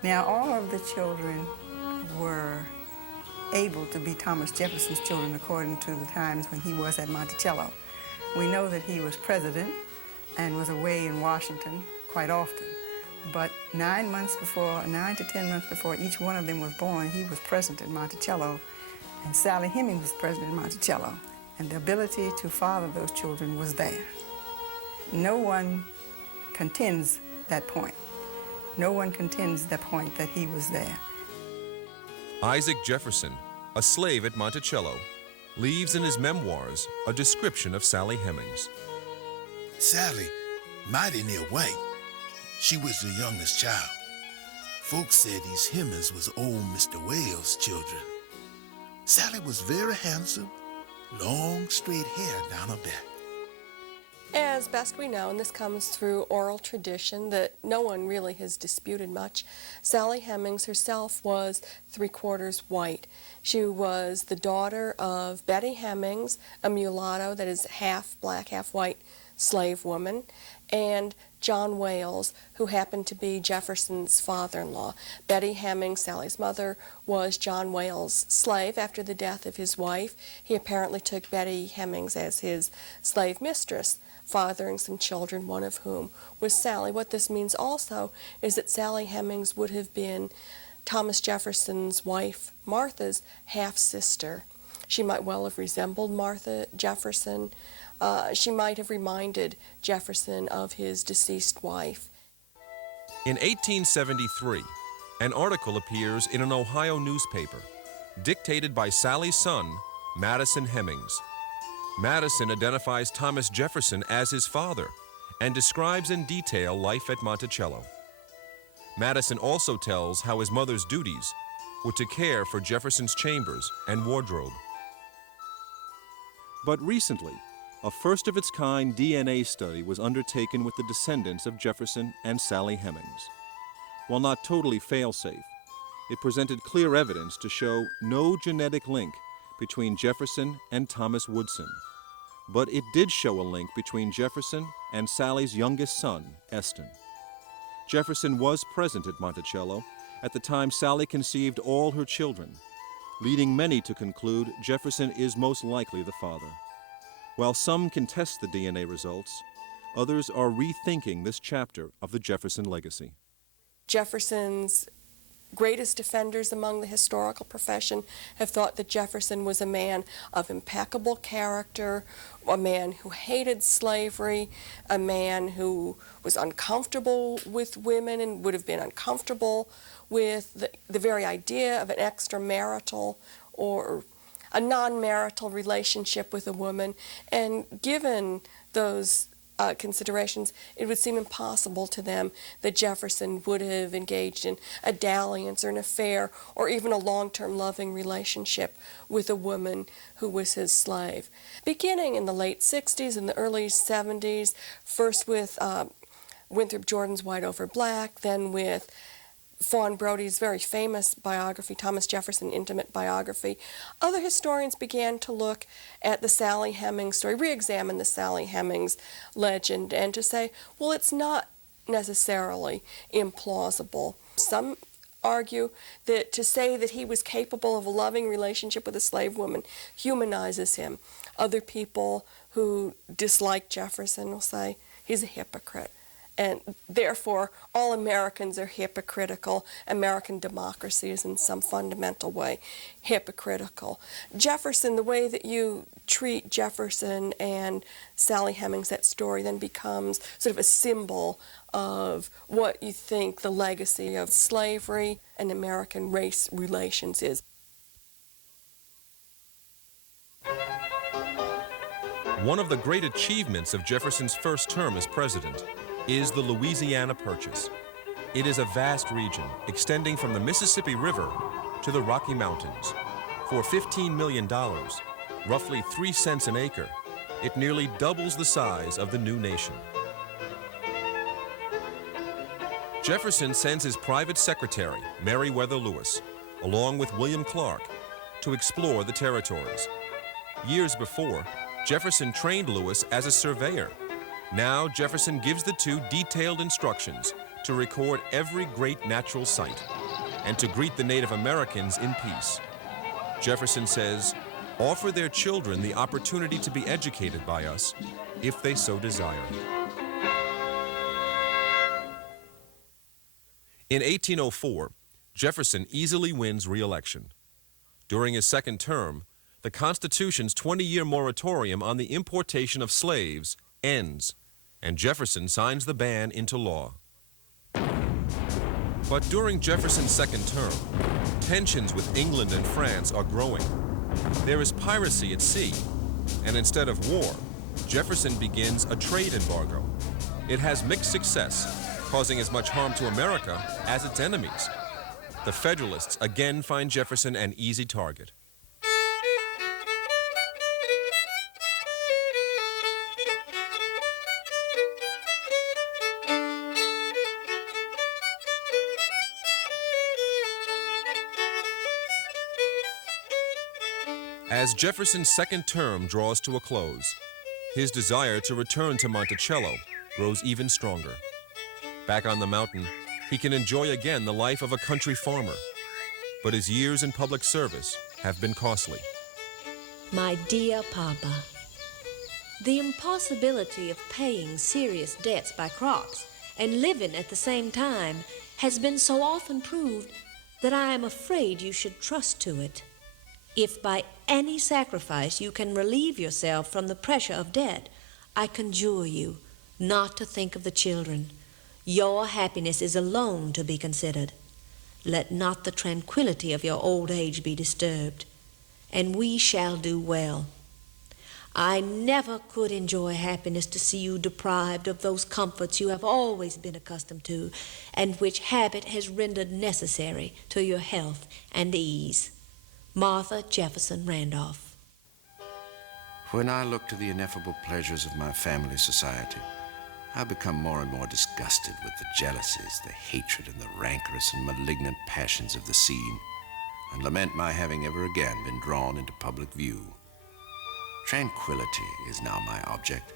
Now, all of the children were able to be Thomas Jefferson's children according to the times when he was at Monticello. We know that he was president and was away in Washington quite often. But 9 to 10 months before each one of them was born, he was present at Monticello, and Sally Hemings was present at Monticello. And the ability to father those children was there. No one contends that point. No one contends the point that he was there. Isaac Jefferson, a slave at Monticello, leaves in his memoirs a description of Sally Hemings. Sally, mighty near white. She was the youngest child. Folks said these Hemings was old Mr. Wales' children. Sally was very handsome, long, straight hair down her back. As best we know, and this comes through oral tradition that no one really has disputed much, Sally Hemings herself was 3/4 white. She was the daughter of Betty Hemings, a mulatto that is half black, half white slave woman, and John Wales, who happened to be Jefferson's father-in-law. Betty Hemings, Sally's mother, was John Wales' slave after the death of his wife. He apparently took Betty Hemings as his slave mistress, fathering some children, one of whom was Sally. What this means also is that Sally Hemings would have been Thomas Jefferson's wife, Martha's half-sister. She might well have resembled Martha Jefferson. She might have reminded Jefferson of his deceased wife. In 1873, an article appears in an Ohio newspaper, dictated by Sally's son, Madison Hemings. Madison identifies Thomas Jefferson as his father and describes in detail life at Monticello. Madison also tells how his mother's duties were to care for Jefferson's chambers and wardrobe. But recently, a first-of-its-kind DNA study was undertaken with the descendants of Jefferson and Sally Hemings. While not totally fail-safe, it presented clear evidence to show no genetic link between Jefferson and Thomas Woodson. But it did show a link between Jefferson and Sally's youngest son, Eston. Jefferson was present at Monticello at the time Sally conceived all her children, leading many to conclude Jefferson is most likely the father. While some contest the DNA results, others are rethinking this chapter of the Jefferson legacy. Jefferson's greatest defenders among the historical profession have thought that Jefferson was a man of impeccable character, a man who hated slavery, a man who was uncomfortable with women and would have been uncomfortable with the very idea of an extramarital or a non-marital relationship with a woman. And given those considerations, it would seem impossible to them that Jefferson would have engaged in a dalliance or an affair or even a long-term loving relationship with a woman who was his slave. Beginning in the late 60s and the early 70s, first with Winthrop Jordan's White Over Black, then with Fawn Brody's very famous biography, Thomas Jefferson Intimate Biography, other historians began to look at the Sally Hemings story, re-examine the Sally Hemings legend, and to say, well, it's not necessarily implausible. Some argue that to say that he was capable of a loving relationship with a slave woman humanizes him. Other people who dislike Jefferson will say he's a hypocrite. And therefore, all Americans are hypocritical. American democracy is in some fundamental way hypocritical. Jefferson, the way that you treat Jefferson and Sally Hemings, that story then becomes sort of a symbol of what you think the legacy of slavery and American race relations is. One of the great achievements of Jefferson's first term as president is the Louisiana Purchase. It is a vast region extending from the Mississippi River to the Rocky Mountains. For $15 million, roughly 3 cents an acre, it nearly doubles the size of the new nation. Jefferson sends his private secretary, Meriwether Lewis, along with William Clark, to explore the territories. Years before, Jefferson trained Lewis as a surveyor. Now, Jefferson gives the two detailed instructions to record every great natural site and to greet the Native Americans in peace. Jefferson says, offer their children the opportunity to be educated by us if they so desire. In 1804, Jefferson easily wins re-election. During his second term, the Constitution's 20-year moratorium on the importation of slaves ends, and Jefferson signs the ban into law. But during Jefferson's second term, tensions with England and France are growing. There is piracy at sea, and instead of war, Jefferson begins a trade embargo. It has mixed success, causing as much harm to America as its enemies. The Federalists again find Jefferson an easy target. As Jefferson's second term draws to a close, his desire to return to Monticello grows even stronger. Back on the mountain, he can enjoy again the life of a country farmer, but his years in public service have been costly. My dear Papa, the impossibility of paying serious debts by crops and living at the same time has been so often proved that I am afraid you should trust to it. If by any sacrifice you can relieve yourself from the pressure of debt, I conjure you not to think of the children. Your happiness is alone to be considered. Let not the tranquility of your old age be disturbed, and we shall do well. I never could enjoy happiness to see you deprived of those comforts you have always been accustomed to, and which habit has rendered necessary to your health and ease. Martha Jefferson Randolph. When I look to the ineffable pleasures of my family society, I become more and more disgusted with the jealousies, the hatred, and the rancorous and malignant passions of the scene, and lament my having ever again been drawn into public view. Tranquility is now my object.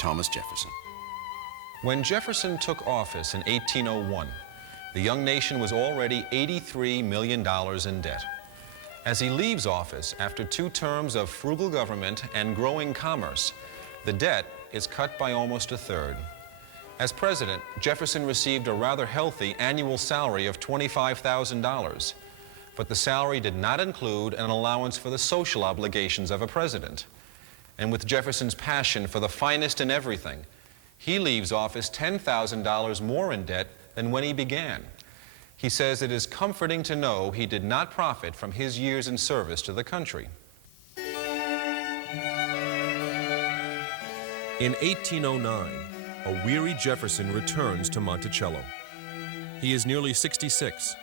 Thomas Jefferson. When Jefferson took office in 1801, the young nation was already $83 million in debt. As he leaves office after 2 terms of frugal government and growing commerce, the debt is cut by almost a third. As president, Jefferson received a rather healthy annual salary of $25,000, but the salary did not include an allowance for the social obligations of a president. And with Jefferson's passion for the finest in everything, he leaves office $10,000 more in debt than when he began. He says it is comforting to know he did not profit from his years in service to the country. In 1809, a weary Jefferson returns to Monticello. He is nearly 66.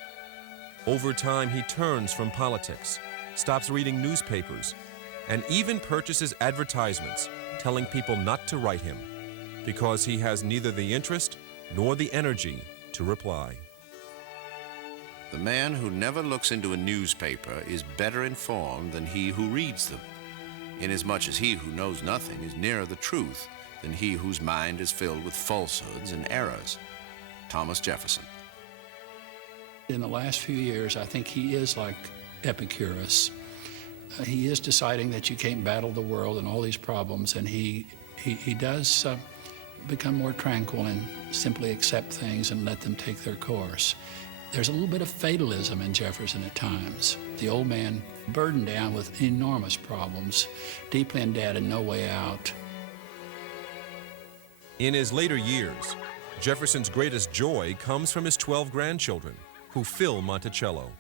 Over time, he turns from politics, stops reading newspapers, and even purchases advertisements telling people not to write him because he has neither the interest nor the energy to reply. The man who never looks into a newspaper is better informed than he who reads them, inasmuch as he who knows nothing is nearer the truth than he whose mind is filled with falsehoods and errors. Thomas Jefferson. In the last few years, I think he is like Epicurus. He is deciding that you can't battle the world and all these problems, and he does become more tranquil and simply accept things and let them take their course. There's a little bit of fatalism in Jefferson at times. The old man burdened down with enormous problems, deeply in debt and no way out. In his later years, Jefferson's greatest joy comes from his 12 grandchildren, who fill Monticello.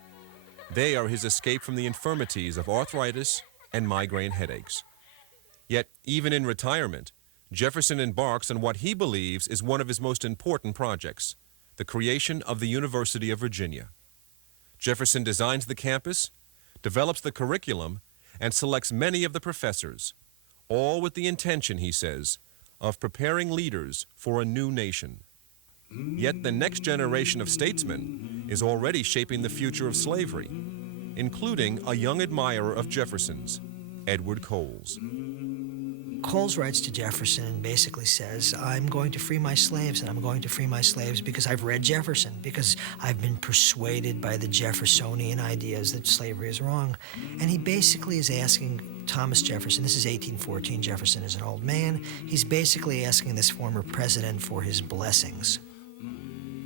They are his escape from the infirmities of arthritis and migraine headaches. Yet, even in retirement, Jefferson embarks on what he believes is one of his most important projects, the creation of the University of Virginia. Jefferson designs the campus, develops the curriculum, and selects many of the professors, all with the intention, he says, of preparing leaders for a new nation. Yet the next generation of statesmen is already shaping the future of slavery, including a young admirer of Jefferson's, Edward Coles. Coles writes to Jefferson and basically says, I'm going to free my slaves, and I'm going to free my slaves because I've read Jefferson, because I've been persuaded by the Jeffersonian ideas that slavery is wrong. And he basically is asking Thomas Jefferson, this is 1814, Jefferson is an old man, he's basically asking this former president for his blessings.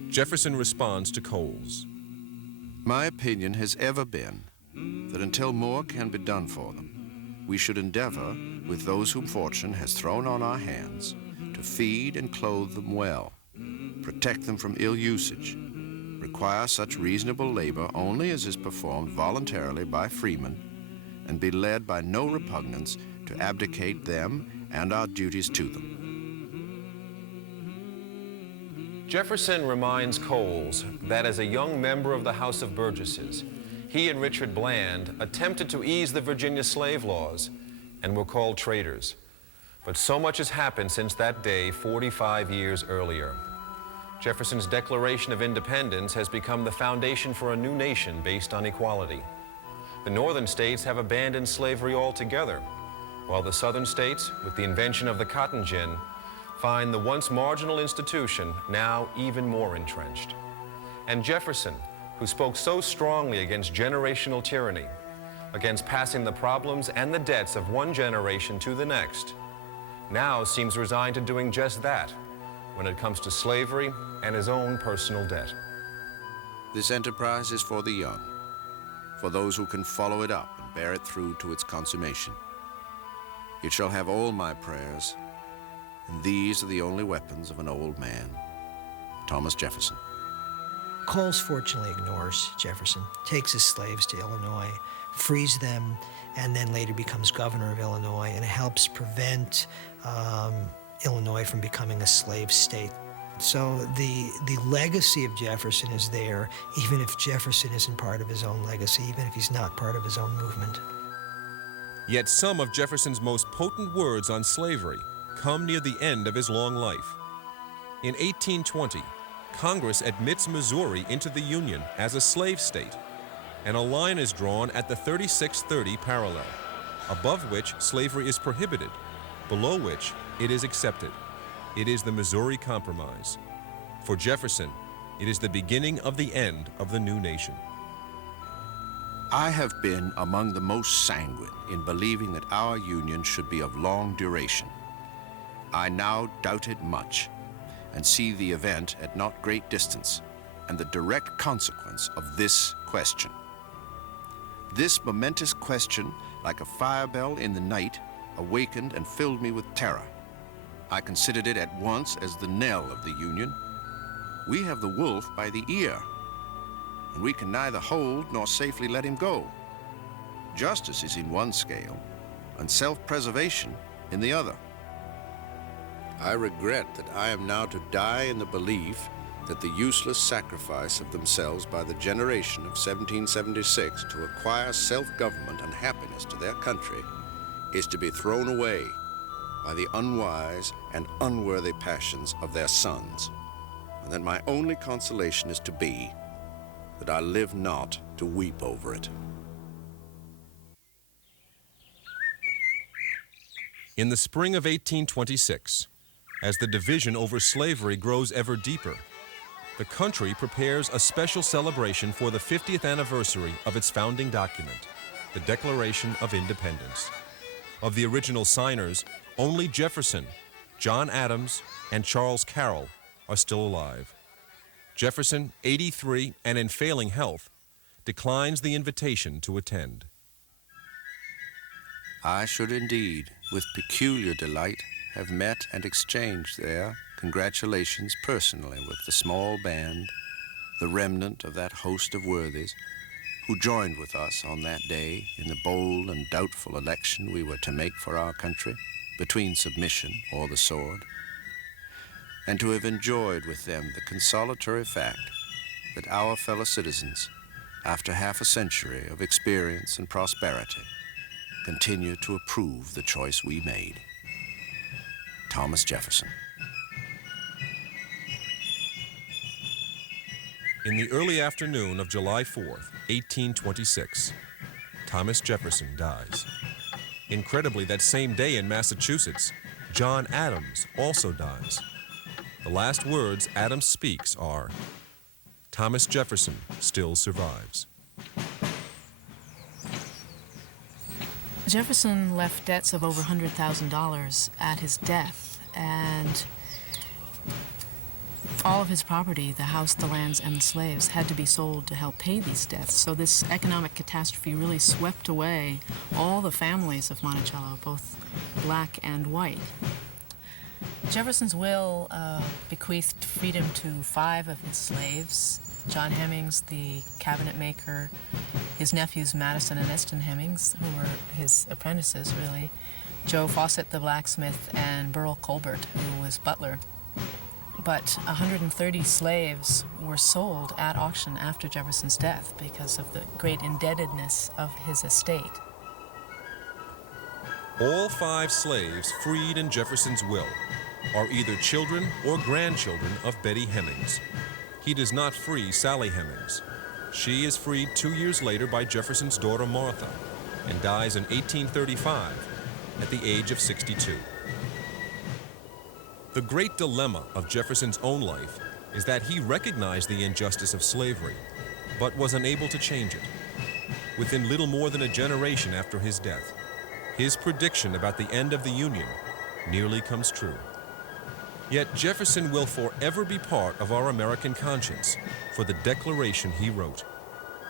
Jefferson responds to Coles. My opinion has ever been that until more can be done for them, we should endeavor, with those whom fortune has thrown on our hands, to feed and clothe them well, protect them from ill usage, require such reasonable labor only as is performed voluntarily by freemen, and be led by no repugnance to abdicate them and our duties to them. Jefferson reminds Coles that as a young member of the House of Burgesses, he and Richard Bland attempted to ease the Virginia slave laws and were called traitors. But so much has happened since that day 45 years earlier. Jefferson's Declaration of Independence has become the foundation for a new nation based on equality. The northern states have abandoned slavery altogether, while the southern states, with the invention of the cotton gin, find the once marginal institution now even more entrenched. And Jefferson, who spoke so strongly against generational tyranny, against passing the problems and the debts of one generation to the next, now seems resigned to doing just that when it comes to slavery and his own personal debt. This enterprise is for the young, for those who can follow it up and bear it through to its consummation. It shall have all my prayers, and these are the only weapons of an old man. Thomas Jefferson. Coles fortunately ignores Jefferson, takes his slaves to Illinois, frees them, and then later becomes governor of Illinois and helps prevent Illinois from becoming a slave state. So the legacy of Jefferson is there, even if Jefferson isn't part of his own legacy, even if he's not part of his own movement. Yet some of Jefferson's most potent words on slavery come near the end of his long life. In 1820, Congress admits Missouri into the Union as a slave state, and a line is drawn at the 3630 parallel, above which slavery is prohibited, below which it is accepted. It is the Missouri Compromise. For Jefferson, it is the beginning of the end of the new nation. I have been among the most sanguine in believing that our union should be of long duration. I now doubt it much, and see the event at not great distance, and the direct consequence of this question. This momentous question, like a fire bell in the night, awakened and filled me with terror. I considered it at once as the knell of the Union. We have the wolf by the ear, and we can neither hold nor safely let him go. Justice is in one scale, and self-preservation in the other. I regret that I am now to die in the belief that the useless sacrifice of themselves by the generation of 1776 to acquire self-government and happiness to their country is to be thrown away by the unwise and unworthy passions of their sons, and that my only consolation is to be that I live not to weep over it. In the spring of 1826, as the division over slavery grows ever deeper, the country prepares a special celebration for the 50th anniversary of its founding document, the Declaration of Independence. Of the original signers, only Jefferson, John Adams, and Charles Carroll are still alive. Jefferson, 83 and in failing health, declines the invitation to attend. I should indeed, with peculiar delight, have met and exchanged their congratulations personally with the small band, the remnant of that host of worthies who joined with us on that day in the bold and doubtful election we were to make for our country between submission or the sword, and to have enjoyed with them the consolatory fact that our fellow citizens, after half a century of experience and prosperity, continue to approve the choice we made. Thomas Jefferson. In the early afternoon of July 4th, 1826, Thomas Jefferson dies. Incredibly, that same day in Massachusetts, John Adams also dies. The last words Adams speaks are, "Thomas Jefferson still survives." Jefferson left debts of over $100,000 at his death, and All of his property, the house, the lands, and the slaves, had to be sold to help pay these debts. So this economic catastrophe really swept away all the families of Monticello, both black and white. Jefferson's will bequeathed freedom to 5 of his slaves: John Hemmings, the cabinet maker, his nephews Madison and Eston Hemmings, who were his apprentices, really, Joe Fawcett, the blacksmith, and Burl Colbert, who was butler. But 130 slaves were sold at auction after Jefferson's death because of the great indebtedness of his estate. All 5 slaves freed in Jefferson's will are either children or grandchildren of Betty Hemmings. He does not free Sally Hemings. She is freed 2 years later by Jefferson's daughter Martha and dies in 1835 at the age of 62. The great dilemma of Jefferson's own life is that he recognized the injustice of slavery, but was unable to change it. Within little more than a generation after his death, his prediction about the end of the Union nearly comes true. Yet Jefferson will forever be part of our American conscience for the declaration he wrote,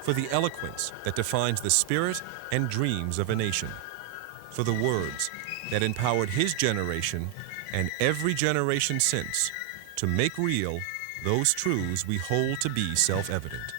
for the eloquence that defines the spirit and dreams of a nation, for the words that empowered his generation and every generation since to make real those truths we hold to be self-evident.